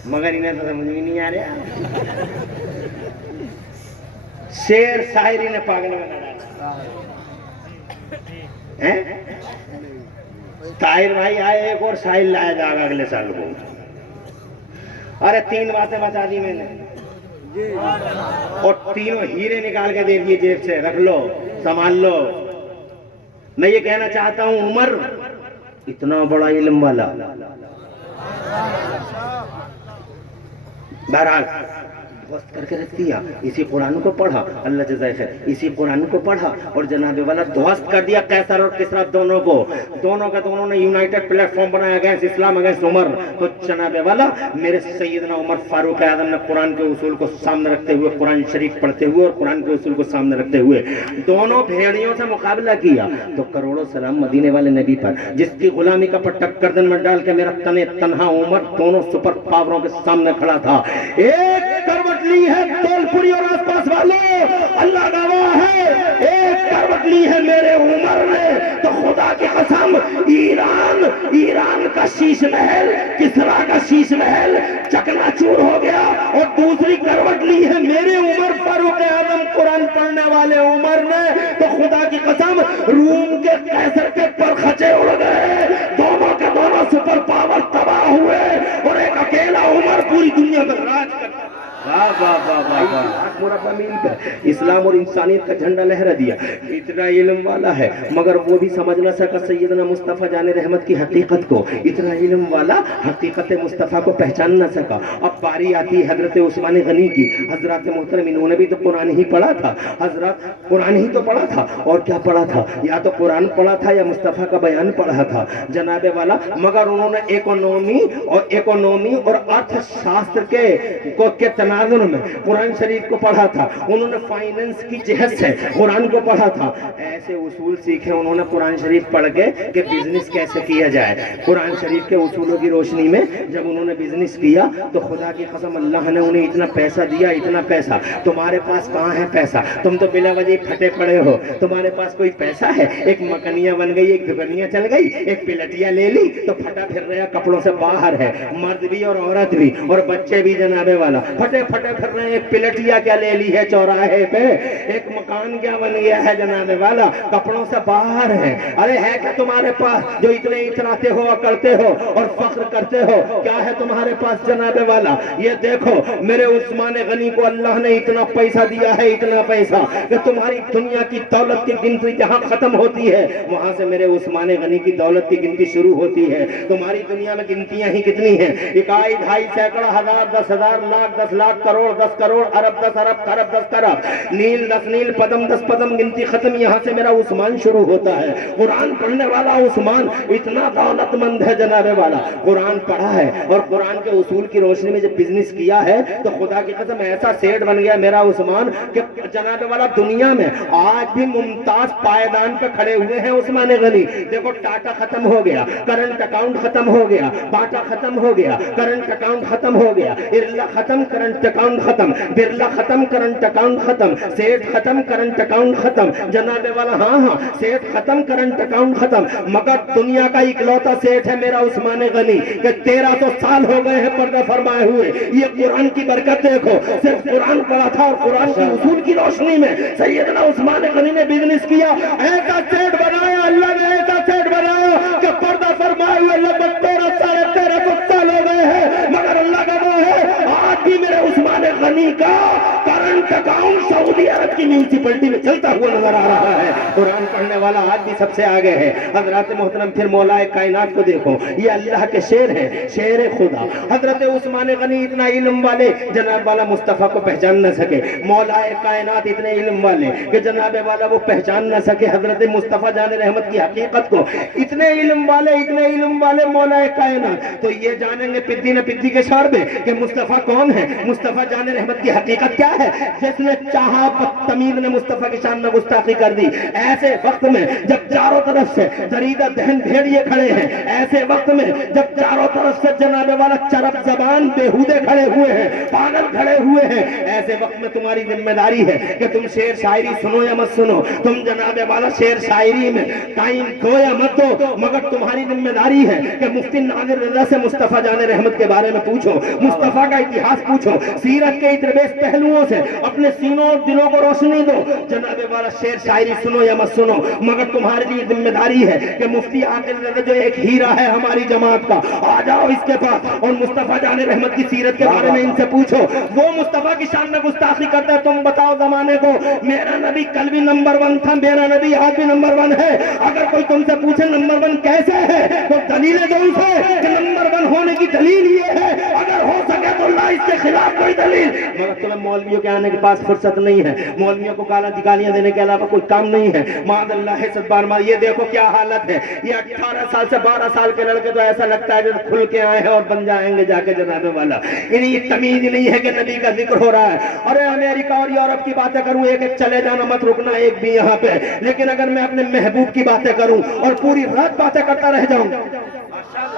मगर इन्हें तो समझ में नहीं आ रहा। शेर शायरी ने पागल बना डाला है। ताहिर भाई आए, एक और शायर लाया जाएगा अगले साल को। अरे 3 बातें बता दी मैंने और तीनों हीरे निकाल के दे दिए जेब से, रख लो संभाल लो। मैं ये कहना चाहता हूं, उमर इतना बड़ा इल्म वाला, बहरहाल वस्त करके रख दिया, इसी कुरान को पढ़ा, अल्लाह जज़ाए खैर, इसी कुरान को पढ़ा और जनाबे वाला ध्वस्त कर दिया कैसर और किसरा दोनों को, दोनों का दोनों ने यूनाइटेड प्लेटफॉर्म बनाया अगेंस्ट इस्लाम, अगेंस्ट उमर। तो जनाबे वाला मेरे सैयदना उमर फारूक आज़म ने कुरान के उसूल को सामने रखते हुए, कुरान शरीफ पढ़ते हुए और कुरान के उसूल को सामने रखते हुए दोनों भेड़ियों से मुकाबला किया। तो करोड़ों सलाम मदीने वाले नबी पर, जिसकी गुलामी का पट्टा गर्दन में डाल के मेरा तने तन्हा उमर दोनों सुपर पावरों के सामने खड़ा था। एक करवट ली है तोलपुरी और आसपास वालों, अल्लाह गवाह है, एक करवट ली है मेरे उमर ने तो खुदा की कसम, ईरान का शीश महल, किसरा का शीश महल चकनाचूर हो गया। और दूसरी करवट ली है मेरे उमर फारूक आज़म कुरान पढ़ने वाले उमर ने तो खुदा की कसम रूम के कैसर के परखचे उड़ गए, दोनों के दोनों सुपर पावर तबाह हुए और एक अकेला उमर पूरी दुनिया पर राज करता। वाह वाह वाह वाह वाह, मुरब्बा मील पे इस्लाम और इंसानियत का झंडा लहरा दिया। इतना इल्म वाला है मगर वो भी समझ न सका सैयदना मुस्तफ़ा जाने रहमत की हकीकत को, इतना इल्म वाला हकीकत मुस्तफ़ा को पहचान न सका। अब बारी आती है हजरत उस्मान गनी की। हजरत मोहतरम इन्होंने भी तो कुरान ही पढ़ा था, हजरत कुरान ही तो पढ़ा था। और क्या पढ़ा था? या तो कुरान पढ़ा था या मुस्तफ़ा का बयान पढ़ा था जनाबे वाला। मगर उन्होंने इकोनॉमी और अर्थशास्त्र के तनाजुर में कुरान शरीफ को पढ़ा था। उन्होंने फाइनेंस की जहत से कुरान को पढ़ा था। ऐसे उसूल सीखे उन्होंने कुरान शरीफ पढ़ के कि बिजनेस कैसे किया जाए। कुरान शरीफ के उसूलों की रोशनी में जब उन्होंने बिजनेस किया तो खुदा की कसम अल्लाह ने उन्हें इतना पैसा दिया, इतना पैसा। तुम्हारे पास कहाँ है पैसा? तुम तो बिला वजह फटे पड़े हो, तुम्हारे पास कोई पैसा है? एक मकनिया बन गई, एक दुकनिया चल गई, एक पिलटिया ले ली तो फटा फिर रहा, कपड़ों से बाहर है, मर्द भी और औरत भी और बच्चे भी जनाबे वाला फटे फिर रहे। एक पिलटिया क्या ले ली है चौराहे पे, एक मकान क्या बन गया है जनाबे वाला, कपड़ों से बाहर है। अरे है क्या तुम्हारे पास जो इतने इतराते हो और करते हो और फख्र करते हो? क्या है तुम्हारे पास जनाबे वाला? ये देखो मेरे उस्मान गनी को अल्लाह ने इतना पैसा दिया है, इतना पैसा कि तुम्हारी दुनिया की दौलत की गिनती जहां खत्म होती है वहां से मेरे उस्मान गनी की दौलत की गिनती शुरू होती है। तुम्हारी दुनिया में गिनतियां ही कितनी हैं? इकाई, ढाई, सैकड़ा, हजार, 10,000, लाख, 10 लाख, करोड़, 10 करोड़, अरब, 10 अरब, खरब, 10 खरब, नील, 10 नील, पदम, 10 पदम, गिनती खत्म। यहाँ से मेरा उस्मान शुरू होता है। कुरान पढ़ने वाला उस्मान इतना दौलतमंद है जनाबे वाला, कुरान पढ़ा है और कुरान के उसूल की रोशनी में जब बिजनेस किया है तो खुदा की कसम ऐसा सेठ बन गया मेरा उस्मान कि जनाबे वाला दुनिया में आज भी मुमताज पायदान पे खड़े हुए हैं उस्मान गनी। देखो टाटा खत्म हो गया, करंट अकाउंट खत्म हो गया, बाटा खत्म हो गया, करंट अकाउंट खत्म हो गया, इरला खत्म, करंट अकाउंट खत्म, बिरला खत्म, करंट अकाउंट खत्म, सेठ खत्म, करंट अकाउंट खत्म जनाबे वाला। हाँ, सेठ खत्म, करंट अकाउंट खत्म, मगर दुनिया का इकलौता सेठ है मेरा उस्मान गनी कि 1300 साल हो गए हैं पर्दा फरमाए हुए। ये कुरान की बरकत देखो, सिर्फ कुरान पढ़ा था और कुरान के उसूल की रोशनी में सैयदना उस्मान गनी ने बिजनेस किया। ऐसा सेठ बनाया अल्लाह ने, ऐसा सेठ बनाया कि पर्दा फरमाए हुए लगभग 1300 साल हो गए हैं मगर अल्लाह का वो है आज भी मेरे उस्मान गनी का करंट बैंक अकाउंट सऊदी अरब की म्यूनिसिपैलिटी में चलता हुआ नजर आ रहा है। कुरान पढ़ने वाला आज भी सबसे आगे है। हजरत मोहतरम फिर मौलाए कायनात को देखो, ये अल्लाह के शेर है, शेर खुदा। हजरत उस्मान गनी इतना इल्म वाले, जनाब वाला मुस्तफ़ा को पहचान न सके। मौलाए कायनात इतने इल्म वाले कि जनाब वाला वो पहचान न सके हजरत मुस्तफ़ा जाने रहमत की हकीकत को। इतने इल्म वाले मौलाए कायनात तो ये जानेंगे पिद्दी न पिद्दी के शोर में कि मुस्तफ़ा कौन है, मुस्तफ़ा जाने रहमत की हकीकत क्या है। जिसने चाहा बदतमीज ने मुस्तफ़ा की शान में गुस्ताखी कर दी। ऐसे वक्त में जब चारों तरफ से दरीदा दहन भेड़िए खड़े हैं, ऐसे वक्त में जब चारों तरफ से जनाब वाला चरब जबान बेहूदे खड़े हुए हैं, पागल खड़े हुए हैं, ऐसे वक्त में तुम्हारी जिम्मेदारी है कि तुम शेर शायरी सुनो या मत सुनो। तुम जनाब वाला शेर शायरी में टाइम दो या मत दो, मगर तुम्हारी जिम्मेदारी है कि मुफ्ती नादिर रज़ा से मुस्तफ़ा जाने रहमत के बारे में पूछो, मुस्तफ़ा का इतिहास पूछो, सीरत के इतरबेस पहलुओं से अपने सीनों और दिलों को रोशनी दो। जनाब वाला शेर शायरी सुनो या मत सुनो, मगर तुम्हारी लिए जिम्मेदारी है कि मुफ्ती आकिल रज़ा जो एक हीरा है हमारी जमात का, आ जाओ इसके पास और मुस्तफ़ा जाने रहमत की सीरत के बारे में इनसे पूछो। वो मुस्तफ़ा की शान में गुस्ताखी करता है, तुम बताओ जमाने को मेरा नबी कल भी नंबर 1 था, मेरा नबी आज भी नंबर 1 है। अगर कोई तुमसे पूछे नंबर 1 कैसे है तो दलीलें दो उसे कि नंबर 1 होने की दलील ये है। अगर हो सके तो ला इसके खिलाफ कोई दलील। मगर तुम्हें मौलवियों के आने के पास फुर्सत नहीं है, मौलवियों को गालियां देने के अलावा कोई काम नहीं है। मादअल्लाह है सद्बार मार, ये देखो क्या हालत है। ये 18 साल से 12 साल के लड़के तो ऐसा लगता है जैसे खुल के आए हैं और बन जाएंगे जाके जनाबे वाला। इन्हें ये तमीज नहीं है कि नबी का जिक्र हो रहा है। अरे अमेरिका और यूरोप की बातें करूं, एक एक चले जाना मत रुकना एक भी यहाँ पे। लेकिन अगर मैं अपने महबूब की बातें करूं और पूरी रात बातें करता रह जाऊं,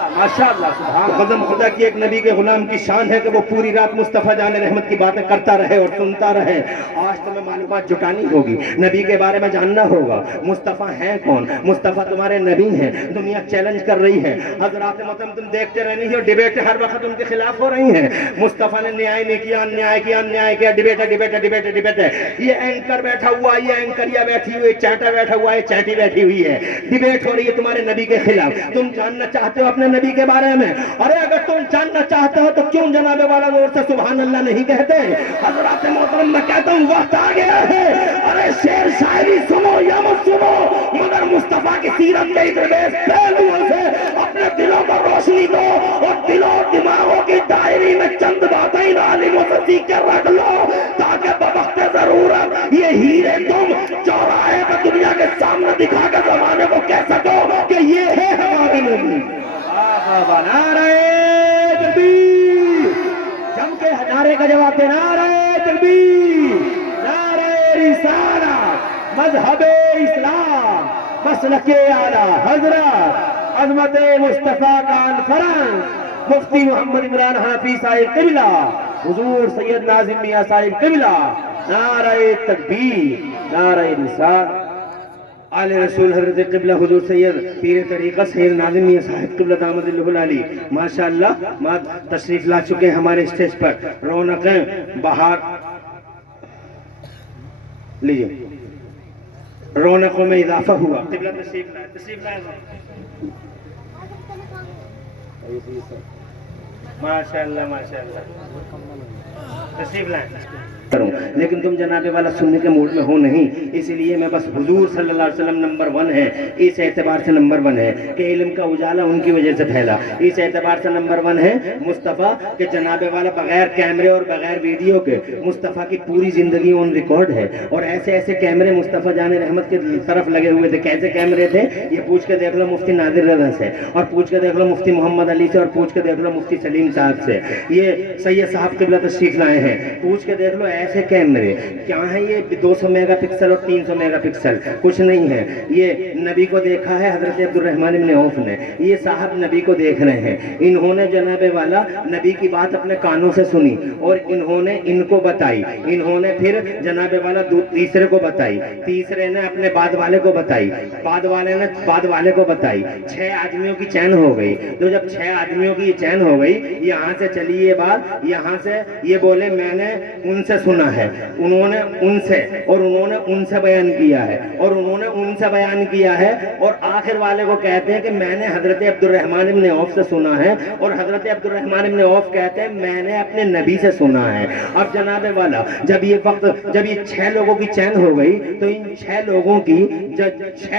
माशाअल्लाह सुभान खज़म खुदा की एक नबी के गुलाम की शान है कि वो पूरी रात मुस्तफ़ा जाने रहमत की बातें करता रहे और सुनता रहे। आज तुम्हें मालूमात जुटानी होगी, नबी के बारे में जानना होगा। मुस्तफ़ा है कौन? मुस्तफ़ा तुम्हारे नबी हैं। दुनिया चैलेंज कर रही है, हज़रात मोहतरम तुम देखते रहनी हो, डिबेट हर वक्त उनके खिलाफ हो रही हैं। मुस्तफ़ा ने न्याय नहीं किया, अन्याय किया, अन्याय किया, डिबेट है। ये एंकर बैठा हुआ, ये एंकरिया बैठी हुई, चाटा बैठा हुआ है, चाटी बैठी हुई है, डिबेट हो रही है तुम्हारे नबी के खिलाफ। तुम जानना चाहते हो अपने नबी के बारे में? अरे अगर तुम जानना चाहते हो तो क्यों जनाबे वाला जोर से सुभान अल्लाह नहीं कहते? हज़रात मोहतरम मैं कहता हूँ वक्त आ गया है। अरे शेर शायरी सुनो या मत सुनो, मगर मुस्तफ़ा की सीरत के इतरबेस पहलुओं से अपने दिलों को रोशनी दो और दिलों और दिमागों की डायरी में चंद बातें इन आलिमों से सीख कर रख लो, ताकि बवक्त जरूरत ये हीरे तुम चौराहे पर दुनिया के सामने दिखा कर जमाने को कह सको कि ये है हमारे नबी। नारे तकबीर, जम के नारे का जवाब दे, नारे तकबीर, नारे रिसालत, मज़हबे इस्लाम, मसलके आला हज़रत अज़मत मुस्तफ़ा कॉन्फ्रेंस मुफ्ती मोहम्मद इमरान हनफी साहिब क़िबला, हुज़ूर सैयद नाज़िम मियां साहिब क़िबला, नारे तकबीर, नारे रिसालत, आले रसूल हज़रत क़िबला हुज़ूर सैयद पीर तरीक़त सैयद नाज़िम मियां साहिब क़िबला दामदिल्लहुल अली माशाअल्लाह मां तशरीफ ला चुके हैं हमारे स्टेज पर। रौनकें बहार लीजिए, रौनकों में इजाफा हुआ। क़िबला तशरीफ लाए माशाअल्लाह तशरीफ लाए करूं, लेकिन तुम जनाबे वाला सुनने के मूड में हो नहीं, इसलिए मैं बस हुजूर सल्लल्लाहु अलैहि वसल्लम नंबर 1 है, इस एतबार से नंबर 1 है कि इल्म का उजाला उनकी वजह से फैला। इस एतबार से नंबर 1 है मुस्तफ़ा के जनाबे वाला बगैर कैमरे और बगैर वीडियो के मुस्तफ़ा की पूरी ज़िंदगी ऑन रिकॉर्ड है। और ऐसे ऐसे कैमरे मुस्तफ़ा जाने रहमत की तरफ लगे हुए थे। कैसे कैमरे थे ये पूछ के देख लो मुफ्ती नादिर रज़ा से, और पूछ के देख लो मुफ्ती मोहम्मद अली से, और पूछ के देख लो मुफ्ती सलीम साहब से। ये सैयद साहब क़िबला तशरीफ लाए हैं, पूछ के देख लो ऐसे कैमरे क्या है। ये 200 मेगापिक्सल और 300 मेगापिक्सल कुछ नहीं है। ये नबी को देखा है हजरत अब्दुर्रहमान इब्न औफ ने, ये साहब नबी को देख रहे हैं। इन्होंने जनाबे वाला नबी की बात अपने कानों से सुनी और इन्होंने इनको बताई, इन्होंने फिर जनाबे वाला तीसरे को बताई, तीसरे ने अपने बाद वाले को बताई, बाद वाले ने बाद वाले को बताई। 6 आदमियों की चैन हो गई। तो जब 6 आदमियों की चैन हो गई यहाँ से चली ये बात, यहाँ से ये बोले मैंने उनसे सुना है, उन्होंने उनसे, और उन्होंने उनसे बयान किया है, और उन्होंने उनसे बयान किया है, और आखिर वाले को कहते हैं कि मैंने हजरत अब्दुर्रहमान इब्न औफ से सुना है, और हजरत अब्दुर्रहमान इब्न औफ कहते हैं मैंने अपने नबी से सुना है। अब जनाब वाला जब ये 6 लोगों की चैन हो गई तो इन 6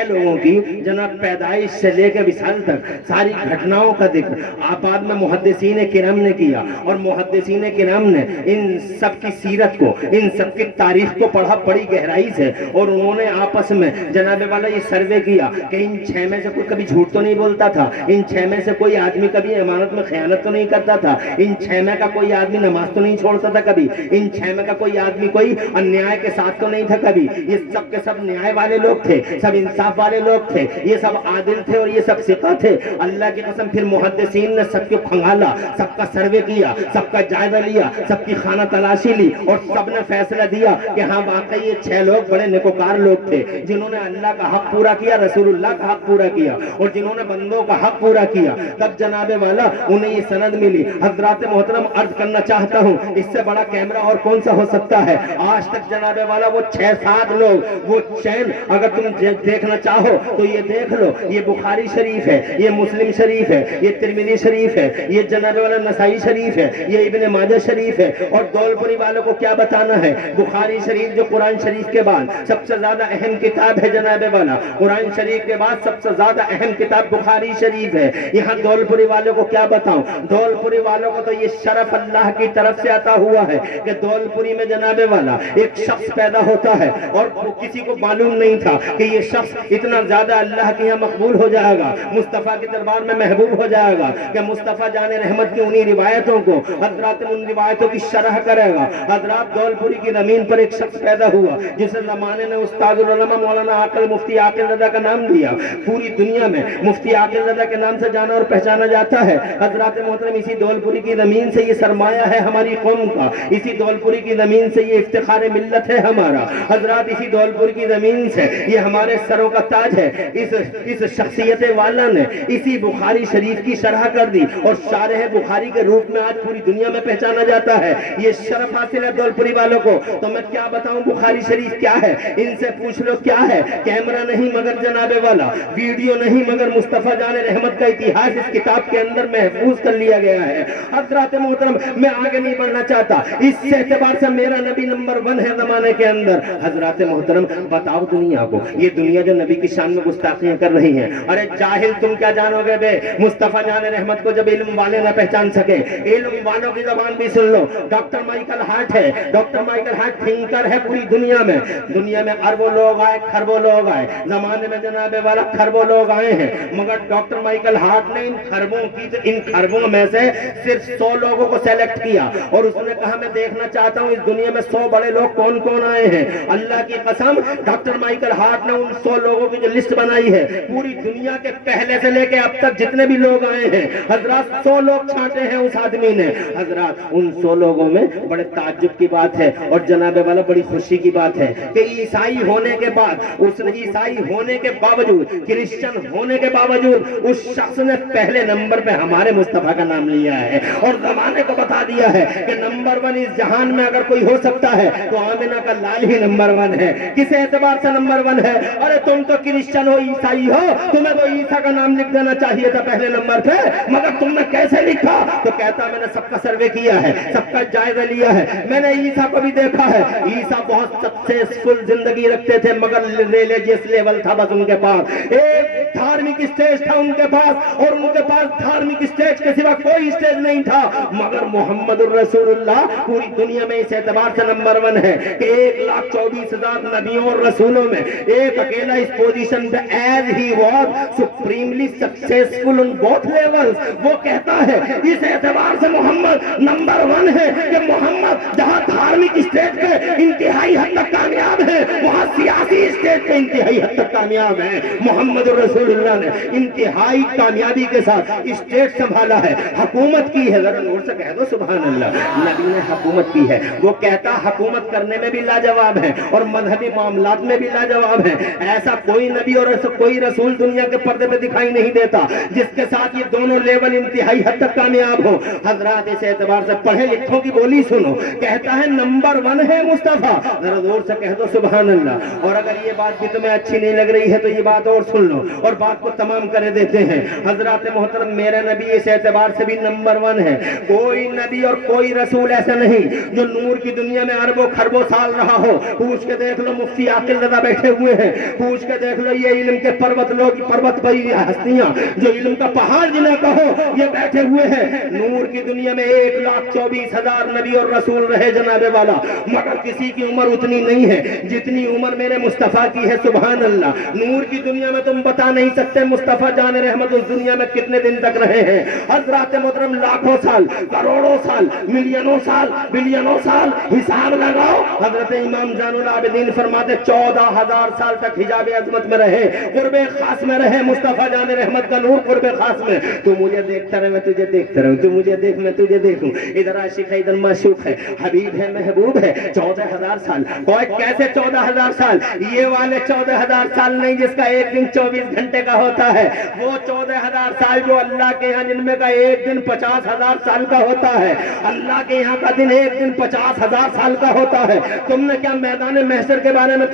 लोगों की जनाब पैदाइश से लेकर विसाल तक सारी घटनाओं का जिक्र आबाद में मुहद्दिसीन किराम ने किया, और मुहद्दिसीन किराम ने इन सब की सीरत को, इन सब की तारीख को पढ़ा बड़ी गहराई से, और उन्होंने आपस में जनाब वाला ये सर्वे किया कि इन 6 में से कोई कभी झूठ तो नहीं बोलता था, इन 6 में से कोई आदमी कभी अमानत में खयानत तो नहीं करता था, इन 6 में का कोई आदमी नमाज तो नहीं छोड़ता था कभी, इन 6 में का कोई आदमी कोई अन्याय के साथ तो नहीं था कभी। ये सब के सब न्याय वाले लोग थे, सब इंसाफ वाले लोग थे, ये सब आदिल थे और ये सब सिका थे। अल्लाह की कसम फिर मुहद्दिसीन ने सबको खंगाला, सबका सर्वे किया, सबका जायजा लिया, सबकी खाना तलाशी ली, और सबने फैसला दिया कि हाँ वाकई ये 6 लोग बड़े नेकोकार लोग थे, जिन्होंने अल्लाह का हक पूरा किया, रसूलुल्लाह का हक पूरा किया, और जिन्होंने बंदों का हक पूरा किया। तब जनाबे वाला उन्हें ये सनद मिली। हजरात मोहतरम अर्ज करना चाहता हूँ, इससे बड़ा कैमरा और कौन सा हो सकता है। आज तक जनाबे वाला वो 6-7 लोग, वो चैन अगर तुम देखना चाहो तो ये देख लो, ये बुखारी शरीफ है, ये मुस्लिम शरीफ है, ये तिरमिज़ी शरीफ है, ये जनाबे वाला नसाई शरीफ है, ये इब्ने माजा शरीफ है। और दौलपुरी वालों को क्या बताना है, बुखारी शरीफ जो कुरान शरीफ के बाद सबसे ज्यादा अहम किताब है जनाबे वाला, कुरान शरीफ के बाद सबसे ज्यादा अहम किताब बुखारी शरीफ है। यहाँ दौलपुरी वालों को क्या बताऊं, दौलपुरी वालों को तो ये शरफ अल्लाह की तरफ से आता हुआ है कि दौलपुरी में जनाबे वाला एक शख्स पैदा होता है, और किसी को मालूम नहीं था कि ये शख्स इतना ज्यादा अल्लाह के यहाँ मकबूल हो जाएगा, मुस्तफा के दरबार में महबूब हो जाएगा, कि मुस्तफा जाने रहमत की उन्हीं रिवायतों को हजरात उन रिवायतों की शरह करेगा। हजरात दौलपुरी की जमीन पर एक शख्स पैदा हुआ जिसे जमाने ने उस्तादुल उलमा मौलाना आकिल मुफ्ती आकिल रजा का नाम दिया। पूरी दुनिया में मुफ्ती आकिल रजा के नाम से जाना और पहचाना जाता है। हजरात मोहतरम इसी दौलपुरी की जमीन से ये सरमाया है हमारी कौम का, इसी दौलपुरी की जमीन से ये इफ्तिखार मिल्लत है हमारा। हजरात इसी दौलपुर की जमीन से ये हमारे सरों का ताज है। इस शख्सियत वाला ने इसी बुखारी शरीफ की शरह कर दी, और शारह बुखारी के रूप में आज पूरी दुनिया में पहचाना जाता है। ये शरफ हासिल है दौलपुरी वालों को। तो मैं क्या बताऊं बुखारी शरीफ क्या है, इनसे पूछ लो क्या है। कैमरा नहीं मगर जनाबे वाला, वीडियो नहीं मगर मुस्तफा जाने रहमत का इतिहास इस किताब के अंदर महफूज कर लिया गया है। हजरात मोहतरम मैं आगे नहीं बढ़ना चाहता, इस एतबार से मेरा नबी नंबर 1 है जमाने के अंदर। हजरात मोहतरम बताओ दुनिया को, ये दुनिया जो नबी की शान में गुस्ताखियां कर रही है, अरे जाहिल तुम क्या जानोगे बे। मुस्तफा जाने रहमत को जब इल्म वाले ना पहचान सके, इल्म वालों की जबान भी सुन लो। डॉक्टर माइकल हार्ट है, डॉक्टर माइकल हार्ट थिंकर है पूरी दुनिया में। दुनिया में अरबों लोग आए, खरबों लोग आए, जमाने में जनाबे वाला खरबों लोग आए हैं, मगर डॉक्टर माइकल हार्ट ने इन खरबों में से सिर्फ 100 लोगों को सेलेक्ट किया, और उसने कहा मैं देखना चाहता हूं इस दुनिया में 100 बड़े लोग कौन कौन आए हैं। अल्लाह की कसम डॉक्टर माइकल हार्ट ने उन 100 लोगों की जो लिस्ट बनाई है, पूरी दुनिया के पहले से लेके अब तक जितने भी लोग आए हैं, हजरात 100 लोग छांटे हैं उस आदमी ने। हजरात उन 100 लोगों में बड़े ताज्जुब की बात है और जनाबे वाला बड़ी खुशी की बात है कि ईसाई होने के बाद, उसने ईसाई होने के बावजूद, क्रिश्चियन होने के बावजूद उस शख्स ने पहले नंबर पे हमारे मुस्तफा का नाम लिया है, और जमाने को बता दिया है कि नंबर 1 इस जहान में अगर कोई हो सकता है तो आमिना का लाल ही नंबर 1 है। किस एतबार से नंबर 1 है? अरे तुम तो क्रिश्चियन हो, ईसाई हो, तुम्हें तो ईसा का नाम लिख देना चाहिए था पहले नंबर पे, मगर तुमने कैसे लिखा? तो कहता मैंने सबका सर्वे किया है, सबका जायजा लिया है, मैंने ईसा को भी देखा है। ईसा बहुत सक्सेसफुल जिंदगी रखते थे, मगर रिलीजियस लेवल था बस उनके पास, एक धार्मिक स्टेज था उनके पास, और उनके पास धार्मिक स्टेज के सिवा कोई स्टेज नहीं था। मगर मोहम्मद रसूलुल्लाह पूरी दुनिया में इस एतबार से नंबर 1 है कि 1,24,000 नबियों और रसूलों में एक अकेला इस पोजीशन पे as he was supremely successful on both levels. वो कहता है इस एतबार से मोहम्मद नंबर 1 है कि मोहम्मद जहां धार्मिक स्टेज पे इंतहाई हद तक कामयाब है, वहां सियासी स्टेज اسٹیج پہ انتہائی حد تک کامیاب ہیں. محمد رسول اللہ نے انتہائی کامیابی کے ساتھ اسٹیج سنبھالا ہے, حکومت کی ہے. ذرا نور سے کہہ دو سبحان اللہ. نبی نے حکومت کی ہے. وہ کہتا حکومت کرنے میں بھی لاجواب ہے اور مذہبی معاملات میں بھی لاجواب ہے. ایسا کوئی نبی اور ایسا کوئی رسول دنیا کے پردے پہ دکھائی نہیں دیتا جس کے ساتھ یہ دونوں لیول انتہائی حد تک کامیاب ہو. حضرات اس اعتبار سے پڑھے لکھوں کی بولی سنو, کہتا ہے نمبر 1 ہے مصطفیٰ. ذرا زور سے کہہ دو سبحان اللہ. اور اگر یہ بات بھی تمہیں اچھی نہیں لگ رہی ہے تو یہ بات اور سن لو اور بات کو تمام کر دیتے ہیں. حضرات محترم, میرا نبی اس اعتبار سے بھی نمبر 1 ہے. کوئی نبی اور کوئی رسول ایسا نہیں جو نور کی دنیا میں اربوں خربوں سال رہا ہو. پوچھ کے دیکھ لو, مفتی عاقل رضا بیٹھے ہوئے ہیں, پوچھ کے دیکھ لو یہ علم کے پروت لوگ, پروت بھائی ہستیاں جو علم کا پہاڑ جنہیں کہو, یہ بیٹھے ہوئے ہیں. نور کی دنیا میں 1,24,000 نبی اور رسول رہے جناب والا, مگر کسی کی عمر اتنی نہیں ہے جتنی عمر میرے مصطفیٰ کی ہے. سبحان اللہ. نور کی دنیا میں تم بتا نہیں سکتے مصطفیٰ جان رحمت اس دنیا میں کتنے دن تک رہے ہیں. حضرات محترم, لاکھوں سال, کروڑوں سال, ملینوں سال, بلینوں سال, حساب لگاؤ. حضرت امام زین العابدین فرماتے 14,000 سال تک حجاب عظمت میں رہے, قرب خاص میں رہے. مصطفیٰ جان رحمت کا نور قرب خاص میں. تو مجھے دیکھتا رہے, میں تجھے دیکھتا رہوں, تو مجھے دیکھ, میں تجھے دیکھوں. ادھر عاشق ہے, ادھر معشوق ہے, حبیب ہے, محبوب ہے. 14,000 سال. کوئی کیسے 14,000 سال؟ یہ والے 14,000 سال نہیں جس کا ایک دن 24 گھنٹے کا ہوتا ہے. وہ 14,000 سال جو اللہ کے یہاں جن میں کا ایک دن 50,000 سال کا ہوتا ہے. اللہ کے یہاں کا دن ایک دن 50,000 سال کا ہوتا ہے. تم نے کیا میدان محشر کے بارے میں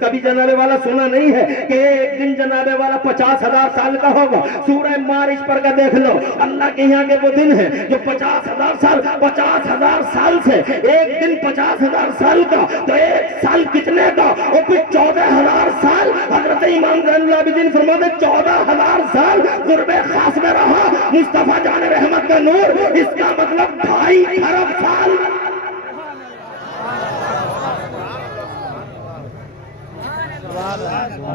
کبھی جناب والا سنا نہیں ہے کہ ایک دن جناب والا 50,000 سال کا ہوگا؟ سورہ مارج پر کا دیکھ لو, اللہ کے یہاں کے وہ دن ہیں جو 50,000 سال, 50,000 سال سے ایک دن 50,000 سال کا, تو ایک سال کتنے کا؟ اور پھر 14,000 سال. حضرت امام زین العابدین فرماتے 14,000 سال قرب خاص میں رہا مصطفیٰ جان رحمت کا نور. اس کا مطلب 2.5 ارب سال.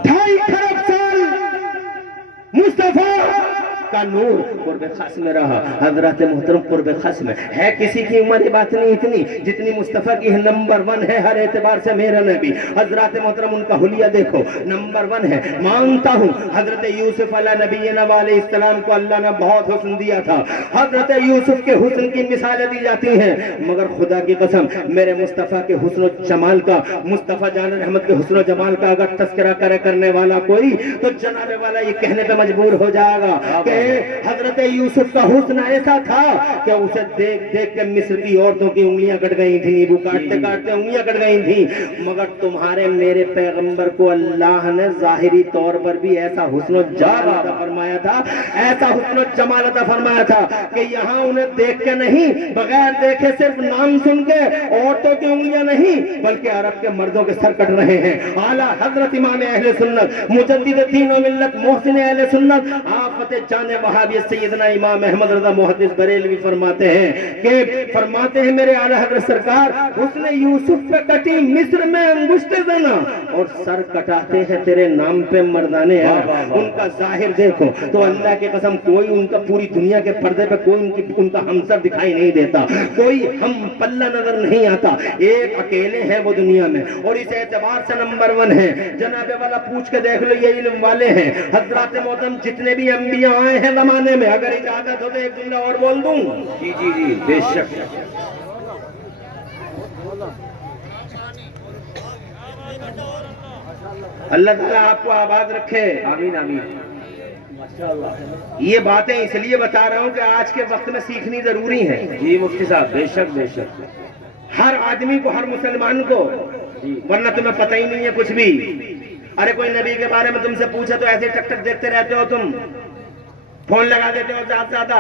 2.5 ارب سال مصطفیٰ کا نور قرب خاص میں رہا. حضرات محترم, قرب خاص میں ہے کسی کی عمر یہ بات نہیں اتنی جتنی مصطفیٰ کی ہے. نمبر 1 ہے ہر اعتبار سے میرا نبی. حضرات محترم, ان کا حلیہ دیکھو, نمبر 1 ہے. مانتا ہوں حضرت یوسف علیہ نبینا علیہ السلام کو اللہ نے بہت حسن دیا تھا. حضرت یوسف کے حسن کی مثالیں دی جاتی ہیں, مگر خدا کی قسم میرے مصطفیٰ کے حسن و جمال کا, مصطفیٰ جان رحمت کے حسن و جمال کا اگر تذکرہ کرنے والا کوئی تو جناب والا یہ کہنے پہ مجبور ہو جائے گا کہ حضرت یوسف کا حسن ایسا تھا کہ اسے دیکھ دیکھ کے مصر کی عورتوں کی انگلیاں کٹ گئی تھیں, نیبو کاٹتے کاٹتے انگلیاں کٹ گئی تھیں. مگر تمہارے میرے پیغمبر کو اللہ نے ظاہری طور پر بھی ایسا حسن و جمال عطا فرمایا تھا, ایسا حسن و جمال عطا فرمایا تھا کہ یہاں انہیں دیکھ کے نہیں, بغیر دیکھے صرف نام سن کے عورتوں کی انگلیاں نہیں بلکہ عرب کے مردوں کے سر کٹ رہے ہیں. اعلیٰ حضرت امام اہل سنت, مجدد دین و ملت, محسن اہل سنت, آفت جان وہابیت سیدنا امام احمد رضا محدث بریلوی فرماتے ہیں میرے اعلیٰ حضرت سرکار, حسن یوسف پہ کٹی مصر میں انگشت زنا اور سر کٹاتے ہیں تیرے نام پہ مردانے. ان کا ظاہر دیکھو تو اللہ کی قسم کوئی ان کا پوری دنیا کے پردے پہ کوئی ان کا ہمسر دکھائی نہیں دیتا, کوئی ہم پلہ نظر نہیں آتا. ایک اکیلے ہیں وہ دنیا میں, اور اس اعتبار سے نمبر 1 ہے. جناب والا پوچھ کے دیکھ لو, یہ علم والے ہیں. حضرات محترم, جتنے بھی انبیاء آئے ہیں زمانے میں, اگر اجازت ہو تو ایک جملہ اور بول دوں. جی جی جی بے شک. اللہ تعالیٰ آپ کو آباد رکھے, آمین آمین. یہ باتیں اس لیے بتا رہا ہوں کہ آج کے وقت میں سیکھنی ضروری ہے. جی مفتی صاحب, بے شک بے شک. ہر آدمی کو, ہر مسلمان کو, ورنہ تمہیں پتہ ہی نہیں ہے کچھ بھی. ارے کوئی نبی کے بارے میں تم سے پوچھے تو ایسے ٹک ٹک دیکھتے رہتے ہو, تم فون لگا دیتے ہو زیادہ.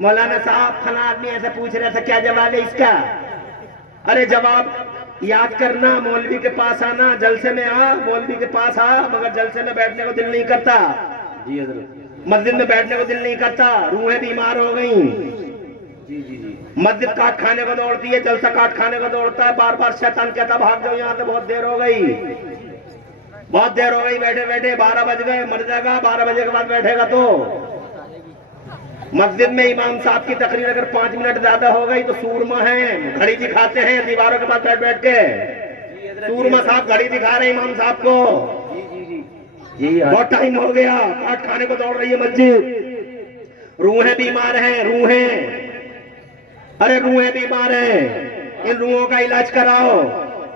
مولانا صاحب فلاں آدمی ایسے پوچھ رہے تھے, کیا جواب ہے اس کا؟ ارے جواب یاد کرنا, مولوی کے پاس آنا, جلسے میں آ, مولوی کے پاس آ, مگر جلسے میں بیٹھنے کو دل نہیں کرتا. جی حضرت, مسجد میں بیٹھنے کو دل نہیں کرتا, روحیں بیمار ہو گئیں. جی جی جی, مسجد کاٹ کھانے کو دوڑتی ہے, جلسہ کاٹ کھانے کو دوڑتا ہے. بار بار شیطان کہتا بھاگ جاؤ یہاں سے, بہت دیر ہو گئی, بہت دیر ہو گئی بیٹھے بیٹھے, 12 بج گئے, مر جائے گا. 12 بجے کے بعد بیٹھے گا تو مسجد میں امام صاحب کی تقریر اگر 5 منٹ زیادہ ہو گئی تو سورما ہیں, گھڑی دکھاتے ہیں دیواروں کے پاس بیٹھ بیٹھ کے. سورما صاحب گھڑی دکھا رہے ہیں امام صاحب کو. یہی حال. بہت ٹائم ہو گیا, کاٹ کھانے کو دوڑ رہی ہے مسجد. روحیں بیمار ہیں, روحیں, ارے روحیں بیمار ہیں, ان روحوں کا علاج کراؤ.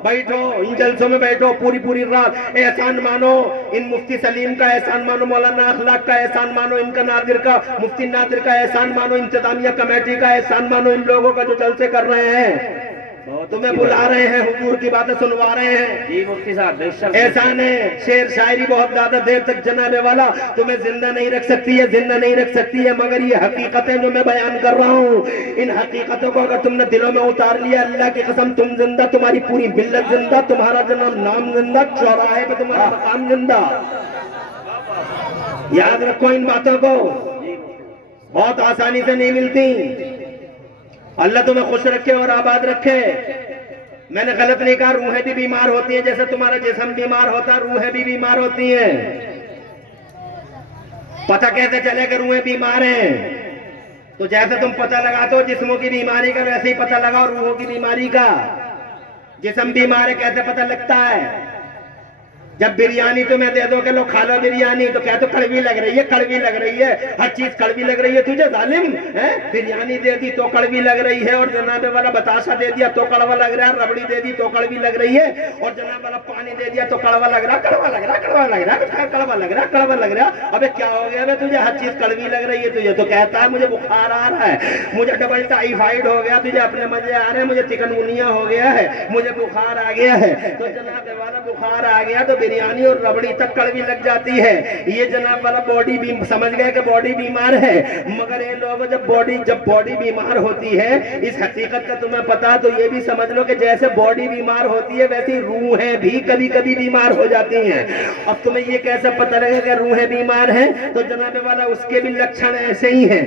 بیٹھو ان جلسوں میں, بیٹھو پوری پوری رات احسان مانو. ان مفتی سلیم کا احسان مانو, مولانا اخلاق کا احسان مانو, ان کا نادر کا, مفتی نادر کا احسان مانو, انتظامیہ کمیٹی کا احسان مانو, ان لوگوں کا جو جلسے کر رہے ہیں, تمہیں بلا رہے ہیں, حضور کی باتیں سنوا رہے ہیں. جی مفتی صاحب بے شک احسان ہے. شعر شاعری بہت زیادہ دیر تک جناب والا تمہیں زندہ نہیں رکھ سکتی ہے, زندہ نہیں رکھ سکتی ہے, مگر یہ حقیقتیں جو میں بیان کر رہا ہوں, ان حقیقتوں کو اگر تم نے دلوں میں اتار لیا, اللہ کی قسم تم زندہ, تمہاری پوری ملت زندہ, تمہارا جناب نام زندہ, چوراہے پہ تمہارا مقام زندہ. یاد رکھو ان باتوں کو, بہت آسانی سے نہیں ملتی. اللہ تمہیں خوش رکھے اور آباد رکھے. میں نے غلط نہیں کہا, روحیں بھی بیمار ہوتی ہیں جیسے تمہارا جسم بیمار ہوتا, روحیں بھی بیمار ہوتی ہیں. پتہ کیسے چلے کہ روحیں بیمار ہیں؟ تو جیسے تم پتہ لگاتے ہو جسموں کی بیماری کا, ویسے ہی پتہ لگاؤ روحوں کی بیماری کا. جسم بیمار ہے کیسے پتہ لگتا ہے؟ جب بریانی تمہیں دے دو کہ لو کھا لو بریانی, تو کہتے کڑوی لگ رہی ہے, کڑوی لگ رہی ہے, ہر چیز کڑوی لگ رہی ہے تجھے ظالم. بریانی دے دی تو کڑوی لگ رہی ہے, اور جناب والا بتاشا دے دیا تو کڑوا لگ رہا ہے, ربڑی دے دی تو کڑوی لگ رہی ہے, اور جناب والا پانی دے دیا تو کڑوا لگ رہا, کڑوا لگ رہا, کڑوا لگ رہا, کڑوا لگ رہا, کڑوا لگ رہا. ابے کیا ہو گیا بے تجھے, ہر چیز کڑوی لگ رہی ہے تجھے, تو کہتا ہے مجھے بخار آ رہا ہے, مجھے ڈبل ٹائیفائڈ ہو گیا, تجھے اپنے مزے آ رہے ہیں, مجھے چکن گونیا ہو گیا ہے, مجھے بخار آ گیا ہے. تو جناب والا بخار آ گیا تو بریانی اور ربڑی تک کڑوی لگ جاتی ہے. یہ جناب والا باڈی بھی سمجھ گئے کہ باڈی بیمار ہے, مگر یہ لوگ جب باڈی بیمار ہوتی ہے, اس حقیقت کا تمہیں پتا, تو یہ بھی سمجھ لو کہ جیسے باڈی بیمار ہوتی ہے ویسی روحیں بھی کبھی کبھی بیمار ہو جاتی ہیں. اب تمہیں یہ کیسے پتہ لگے کہ روحیں بیمار ہیں؟ تو جناب والا اس کے بھی لکشن ایسے ہی ہیں.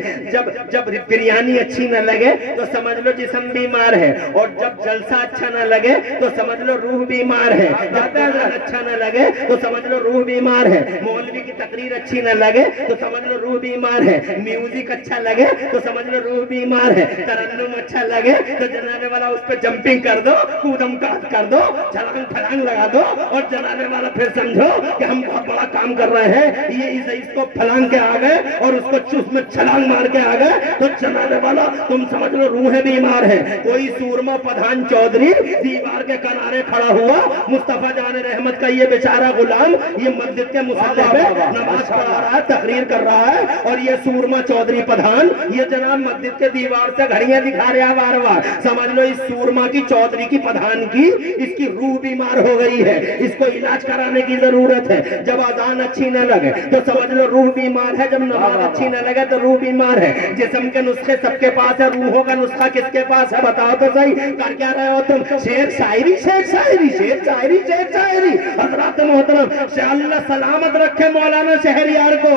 جب بریانی اچھی نہ لگے تو سمجھ لو جسم بیمار ہے, اور جب جلسہ اچھا نہ لگے تو سمجھ لو روح بیمار ہے. جب اچھا نہ لگے تو سمجھ لو روح بیمار ہے. مولوی کی تقریر اچھی نہ لگے تو سمجھ لو روح بیمار ہے. میوزک اچھا لگے تو سمجھ لو روح بیمار ہے. ترنم اچھا لگے تو جناب والا اس پہ جمپنگ کر دو, کودم کاٹ کر دو, چھلانگ پھلانگ لگا دو, اور جناب والا پھر سمجھو کہ ہم بہت بڑا کام کر رہے ہیں. یہ اس کو پھلانگ کے آ گئے اور اس کو چس میں چھلانگ مار کے آ گئے, تو جناب والا تم سمجھ لو روحیں بیمار ہے. کوئی سورما پٹھان چودھری دیوار کے کنارے کھڑا ہوا, مصطفیٰ جان رحمت کا یہ بیچارہ غلام, یہ مسجد کے مصلی پہ نماز پڑھا رہا ہے, تقریر کر رہا ہے, اور یہ سورما چودھری پٹھان یہ جناب مسجد کے دیوار سے گھڑیاں دکھا رہا بار بار. سمجھ لو اس سورما کی, چودھری کی, پٹھان کی, اس کی روح بیمار ہو گئی ہے, اس کو علاج کرانے کی ضرورت ہے. جب اذان اچھی نہ لگے تو سمجھ لو روح بیمار ہے, جب نماز اچھی نہ لگے تو روح بیمار ہے. جسم کے نسخے سب کے پاس ہے, روحوں کا نسخہ کس کے پاس ہے بتاؤ تو صحیح. کر کیا رہے ہو تم؟ شعر شاعری, شعر شاعری, شعر شاعری, شعر شاعری. حضرات محترم, اللہ سلامت رکھے مولانا شہریار کو.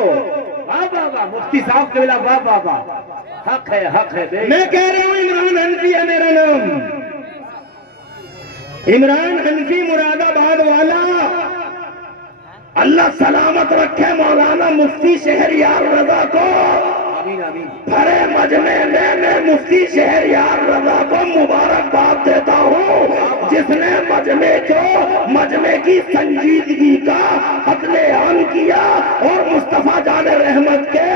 واہ واہ واہ مفتی صاحب کے بلا, واہ واہ واہ, حق ہے, حق ہے. میں کہہ رہا ہوں عمران حنفی ہے میرا نام, عمران حنفی مراد آباد والا. اللہ سلامت رکھے مولانا مفتی شہریار رضا کو. آمین آمین. بھرے مجمع میں مفتی شہریار رضا کو مبارکباد دیتا ہوں, جس نے مجمع کی سنجیدگی کا قتل عام کیا, اور مصطفیٰ جان رحمت کے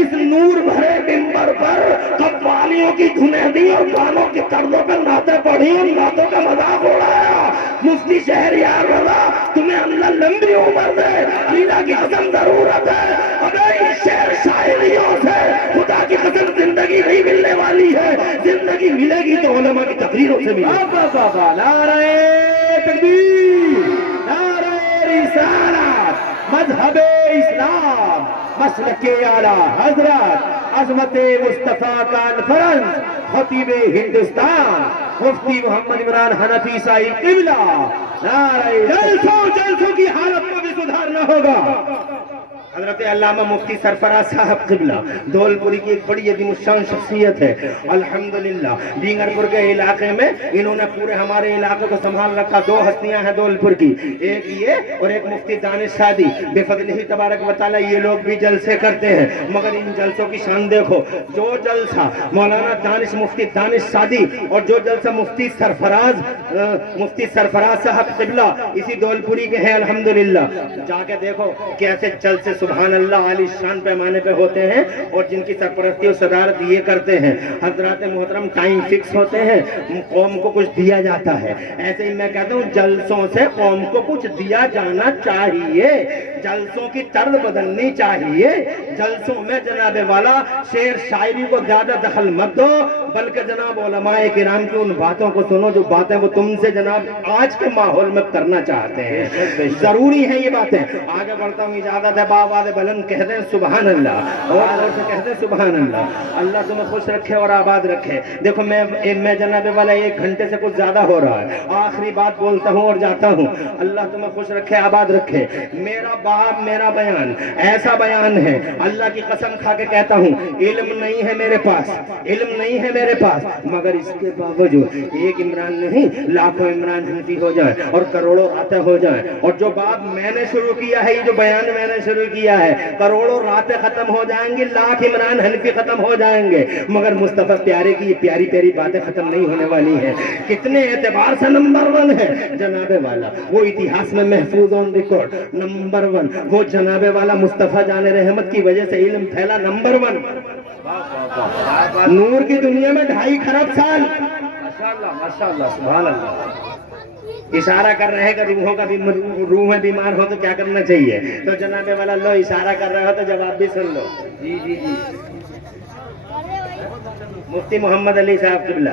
اس نور بھرے منبر پر قوالیوں کی دھنیں دی, اور گانوں کی طرزوں پر نعتیں پڑھی, اور نعتوں کا مذاق اڑایا. مفتی شہریار رضا, تمہیں اللہ لمبی عمر دے, اللہ کی قسم ضرورت ہے. ابھی شعر شاعریوں سے خدا کی قسم زندگی نہیں ملنے والی ہے, زندگی ملے گی تو علماء کی تقریروں سے ملے گی. نعرہ تکبیر, نعرہ رسالت, مذہب اسلام, مسلک اعلیٰ حضرت عظمت مصطفیٰ کانفرنس, خطیب ہندوستان مفتی محمد عمران حنفی صاحب قبلہ. نعرہ, جلسوں کی حالت کو بھی سدھارنا ہوگا. حضرت علامہ مفتی سرفراز صاحب قبلہ دھولپوری کی ایک بڑی عظیم الشان شخصیت ہے الحمدللہ. ڈینگر پور کے علاقے میں انہوں نے پورے ہمارے علاقے کو سنبھال رکھا. دو ہستیاں ہیں دھولپور کی, ایک یہ اور ایک مفتی دانش شادی. بے فضلہ تبارک و تعالی یہ لوگ بھی جلسے کرتے ہیں, مگر ان جلسوں کی شان دیکھو. جو جلسہ مولانا دانش مفتی دانش شادی اور جو جلسہ مفتی سرفراز صاحب قبلہ اسی دھولپوری کے ہیں الحمدللہ. جا کے دیکھو کیسے جلسے سبحان اللہ عالی شان پیمانے پہ ہوتے ہیں, اور جن کی سرپرستی اور صدارت یہ کرتے ہیں حضرات محترم. ٹائم فکس ہوتے ہیں, قوم کو کچھ دیا جاتا ہے. ایسے ہی میں کہتا ہوں جلسوں سے قوم کو کچھ دیا جانا چاہیے, جلسوں کی طرز بدلنی چاہیے. جلسوں میں جناب والا شعر شاعری کو زیادہ دخل مت دو, بلکہ جناب علماء کرام کی ان باتوں کو سنو جو باتیں وہ تم سے جناب آج کے ماحول میں کرنا چاہتے ہیں. ضروری ہے یہ باتیں. آگے بڑھتا ہوں, اجازت ہے باواز بلند کہتے ہیں سبحان اللہ, اور سے کہتے ہیں سبحان اللہ. اللہ تمہیں خوش رکھے اور آباد رکھے. دیکھو میں جناب والا 1 گھنٹے سے کچھ زیادہ ہو رہا ہے, آخری بات بولتا ہوں اور جاتا ہوں. اللہ تمہیں خوش رکھے آباد رکھے. میرا باپ میرا بیان ایسا بیان ہے, اللہ کی قسم کھا کے کہتا ہوں, علم نہیں ہے میرے پاس, علم نہیں ہے میرے پاس, مگر اس کے باوجود ایک عمران نہیں لاکھوں عمران حنفی ہو جائیں اور کروڑوں راتیں ہو جائیں. اور جو بات میں نے شروع کیا ہے, یہ جو بیان میں نے شروع کیا ہے, کروڑوں راتیں ختم ہو جائیں گی, لاکھ عمران حنفی ختم ہو جائیں گے, مگر مصطفیٰ پیارے کی یہ پیاری پیاری باتیں ختم نہیں ہونے والی ہیں. کتنے اعتبار سے نمبر 1 ہے جناب والا, وہ اتہاس میں محفوظ آن ریکارڈ نمبر 1, وہ جناب والا مصطفیٰ جان رحمت کی وجہ سے علم پھیلا نمبر 1. نور کی دنیا میں 2.5 خراب سال. ماشاءاللہ ماشاءاللہ سبحان اللہ. اشارہ کر رہے ہیں کہ روحوں کا بھی روح بیمار ہو تو کیا کرنا چاہیے, تو جناب والا لو اشارہ کر رہے ہو تو جواب بھی سن لو. جی جی جی. مفتی محمد علی صاحب قبلہ,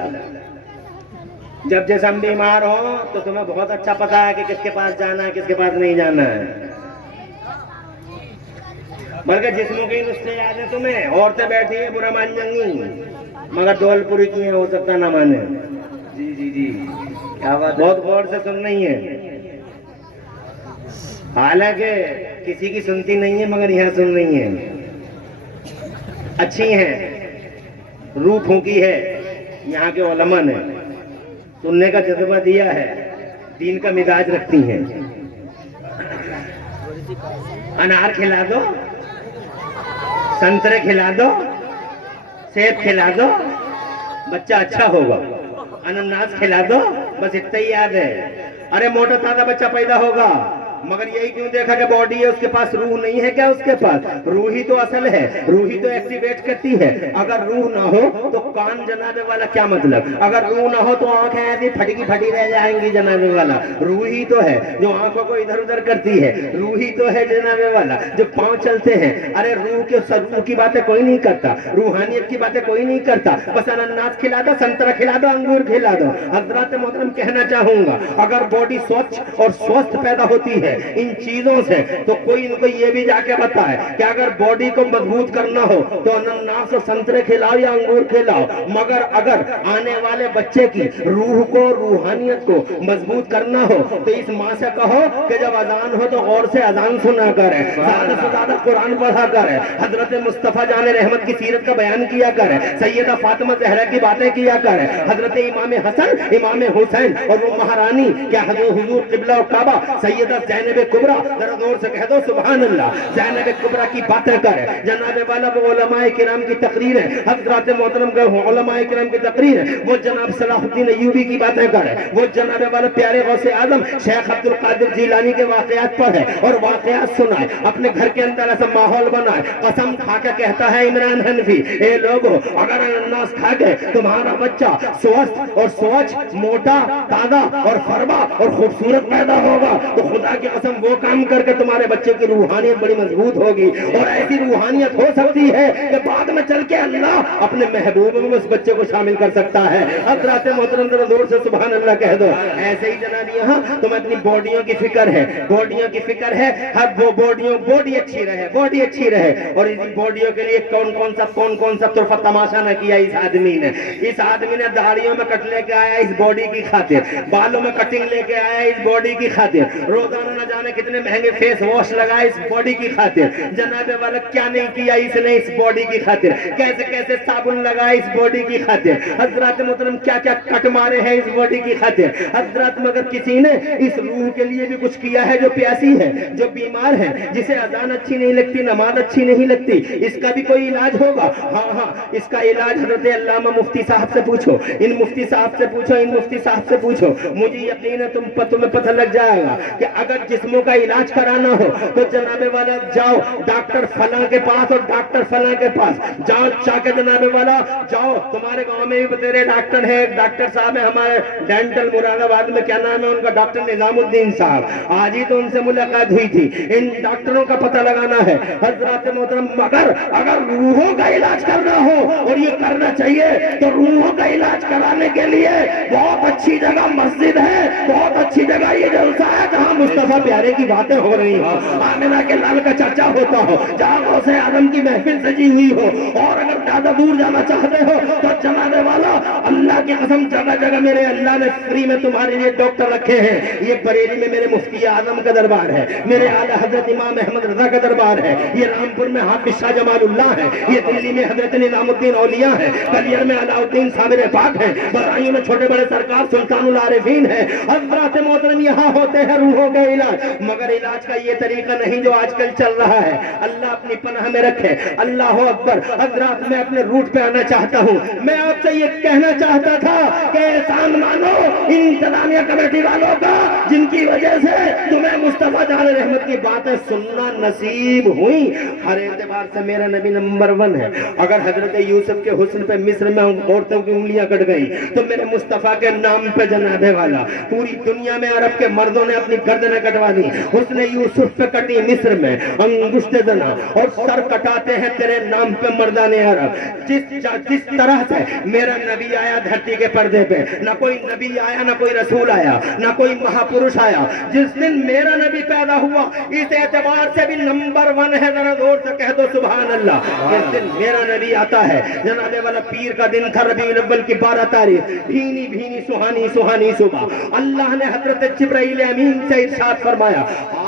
جب جیسے ہم بیمار ہوں تو تمہیں بہت اچھا پتا ہے کہ کس کے پاس جانا ہے کس کے پاس نہیں جانا ہے, بلکہ جسموں کے نسخے یاد ہیں تمہیں. عورتیں بیٹھی ہیں برا مان جائیں گی, مگر دھولپوری کی ہیں, ہو سکتا نہ مانے. جی جی جی, کیا بات, بہت غور سے سن رہی ہیں. حالانکہ کسی کی سنتی نہیں ہے مگر یہاں سن رہی ہیں. اچھی ہیں, روح پھونکی ہے یہاں کے علماء نے, سننے کا جذبہ دیا ہے, دین کا مزاج رکھتی ہیں. انار کھلا دو, سنترے کھلا دو, سیب کھلا دو, بچہ اچھا ہوگا. انناس کھلا دو, بس اتنا ہی یاد ہے. ارے موٹا تازہ بچہ پیدا ہوگا, مگر یہی کیوں دیکھا کہ باڈی ہے, اس کے پاس روح نہیں ہے. کیا اس کے پاس روح ہی تو اصل ہے, روح ہی تو ایکٹیویٹ کرتی ہے. اگر روح نہ ہو تو کان جناب والا کیا مطلب, اگر روح نہ ہو تو آنکھیں ایسی پھٹی رہ جائیں گی جناب والا. روح ہی تو ہے جو آنکھوں کو ادھر ادھر کرتی ہے, روح ہی تو ہے جناب والا جو پاؤں چلتے ہیں. ارے روح کی باتیں کوئی نہیں کرتا, روحانیت کی باتیں کوئی نہیں کرتا. بس انناس کھلا دو, سنترا کھلا دو, انگور کھلا دو. حضرات محترم کہنا چاہوں گا, اگر باڈی سوچھ اور سوستھ پیدا ہوتی ہے ان چیزوں سے, تو کوئی ان کو یہ بھی جا کے بتائے کہ اگر باڈی کو مضبوط کرنا ہو تو انناس اور سنترے کھلاؤ یا انگور کھلاؤ, مگر اگر آنے والے بچے کی روح کو روحانیت کو مضبوط کرنا ہو تو اس ماں سے کہو کہ جب اذان ہو تو غور سے اذان سنا کرے, زیادہ سے زیادہ قرآن پڑھا کرے, حضرت مصطفیٰ جان رحمت کی سیرت کا بیان کیا کرے, سیدہ فاطمہ زہرا کی باتیں کیا کرے, حضرت امام حسن امام حسین اور وہ مہارانی کیا حضور قبلہ و کعبہ سیدہ زینب کبریٰ, ذرا زور سے کہہ دو سبحان اللہ, زینب کبریٰ کی باتیں کرے. جناب والا وہ علماء کرام کی تقریر ہے, حضرات محترم کے علماء کرام کی تقریر ہے. وہ جناب صلاح الدین ایوبی کی باتیں کرے, وہ جناب والا پیارے غوث اعظم شیخ عبد القادر جیلانی کے واقعات پڑھے اور واقعات سنائے, اپنے گھر کے اندر ایسا ماحول بنائے. قسم کھا کے کہتا ہے عمران حنفی, اے لوگو اگر انناس کھا کے تمہارا بچہ سوستھ اور سوچھ, موٹا, تازہ اور فربا اور خوبصورت پیدا ہوگا تو خدا کی قسم وہ کام کر کے تمہارے بچے کی روحانیت بڑی مضبوط ہوگی, اور ایسی روحانیت ہو سکتی ہے کہ بعد میں چل کے اللہ اپنے محبوب میں اس بچے کو شامل کر سکتا ہے. حضرات محترم ذرا زور سے سبحان اللہ کہہ دو. ایسے ہی جناب یہاں تمہیں اپنی باڈیوں کی فکر ہے, باڈیوں کی فکر ہے, ہر وہ باڈی اچھی رہے, باڈی اچھی رہے. اور اس باڈیوں کے لیے کون سا طرفہ تماشا نہ کیا اس آدمی نے. اس آدمی نے داڑھیوں میں کٹ لے کے آیا اس باڈی کی خاطر, بالوں میں کٹنگ لے کے آیا اس باڈی کی خاطر, روزانہ نہ جانے کتنے مہنگے فیس واش لگائے اس باڈی کی خاطر، جناب والا کیا نہیں کیا اس نے اس باڈی کی خاطر، کیسے کیسے صابن لگائے اس باڈی کی خاطر، حضرات محترم کیا کیا کٹ مارے ہیں اس باڈی کی خاطر حضرات، مگر کسی نے اس روح کے لیے بھی کچھ کیا ہے جو پیاسی ہے، جو بیمار ہے، جسے اذان اچھی نہیں لگتی، نماز اچھی نہیں لگتی، اس کا بھی کوئی علاج ہوگا؟ ہاں اس کا علاج حضرت علامہ مفتی صاحب سے پوچھو، ان مفتی صاحب سے پوچھو، ان مفتی صاحب سے پوچھو، مجھے یقین ہے تمہیں پتہ لگ جائے گا کہ اگر جسموں کا علاج کرانا ہو تو جناب والا جاؤ ڈاکٹر فلاں کے پاس اور ڈاکٹر فلاں کے پاس جاؤ، چاہ کے جناب والا جاؤ، تمہارے گاؤں میں بھی بتیرے ڈاکٹر ہیں، ایک ڈاکٹر صاحب ہیں ہمارے ڈینٹل مراد آباد میں، کیا نام ہے ان کا، ڈاکٹر نظام الدین صاحب، آج ہی تو ان سے ملاقات ہوئی تھی، ان ڈاکٹروں کا پتہ لگانا ہے حضرات محترم، مگر اگر روحوں کا علاج کرنا ہو اور یہ کرنا چاہیے تو روحوں کا علاج کرانے کے لیے بہت اچھی جگہ مسجد ہے، بہت اچھی جگہ یہ جلسہ ہے جہاں مصطفیٰ پیارے کی باتیں ہو رہی ہوں، آمنہ کے لال کا چرچا ہوتا ہو، جہاں غوث اعظم کی محفل سجی ہوئی ہو، اور اگر زیادہ دور جانا چاہتے ہو تو جناب والا اللہ کی قسم جگہ جگہ میرے اللہ نے فری میں تمہارے لیے ڈاکٹر رکھے ہیں، یہ بریلی میں میرے مفتی اعظم کا دربار ہے، میرے اعلیٰ حضرت امام احمد رضا کا دربار ہے، یہ رامپور میں حافظ شاہ جمال اللہ ہے، یہ دلی میں حضرت نظام الدین اولیاء ہے، کلیر میں علاء الدین صابر پاک ہے، برائیوں میں چھوٹے بڑے سرکار سلطان العارفین ہے، حضرات محترم یہاں ہوتے ہیں روحوں کا علاج، مگر علاج کا یہ طریقہ نہیں جو آج کل چل رہا ہے، اللہ اپنی پناہ میں رکھے، اللہ اکبر، حضرات میں اپنے روٹ پہ آنا چاہتا ہوں، میں آپ سے یہ کہنا چاہتا تھا کہ احسان مانو انتظامیہ کمیٹی والوں کا، جن کی وجہ سے تمہیں مصطفیٰ جان رحمت کی باتیں سننا نصیب ہوئی، ہر اعتبار سے میرا نبی نمبر 1 ہے، اگر حضرت یوسف کے حسن پہ مصر میں عورتوں کی انگلیاں کٹ گئی تو میرے مصطفیٰ کے نام پہ جناب والا پوری دنیا میں عرب کے مردوں نے اپنی گردنیں کٹوا دی، حسن یوسف پہ کٹی مصر میں انگشت زنا، اور سر کٹاتے ہیں تیرے نام پہ مردان عرب، جس طرح سے میرا نبی آیا دھرتی کے پردے پہ، نہ کوئی نبی آیا، نہ کوئی رسول آیا، نہ کوئی مہاپرش آیا، جس دن میرا نبی پیدا ہوا اس اعتبار سے بھی نمبر 1 ہے، ذرا زور سے کہہ دو سبحان اللہ، جس دن میرا نبی آتا ہے جناب والا پیر کا دن تھا ربیع الاول کی 12 تاریخ، بھینی بھینی سہانی سہانی صبح، اللہ نے حضرت جبرائیل امین سے ارشاد فرمایا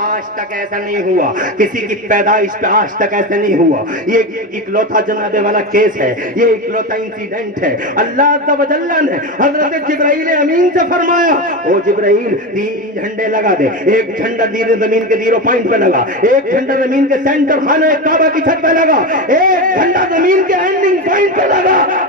آج تک ایسا نہیں ہوا، کسی کی پیدائش پہ آج تک ایسا نہیں ہوا، یہ اکلوتا جناب والا کیس ہے، یہ اکلوتا انسیڈنٹ ہے، اللہ عز و جل نے حضرت جبرائیل امین سے فرمایا او جبرائیل 3 جھنڈے لگا دے، ایک جھنڈا زمین کے 0 پوائنٹ پہ لگا، ایک جھنڈا زمین کے سینٹر خانہ کعبہ کی چھت پہ لگا، ایک جھنڈا زمین کے اینڈنگ پوائنٹ پہ لگا،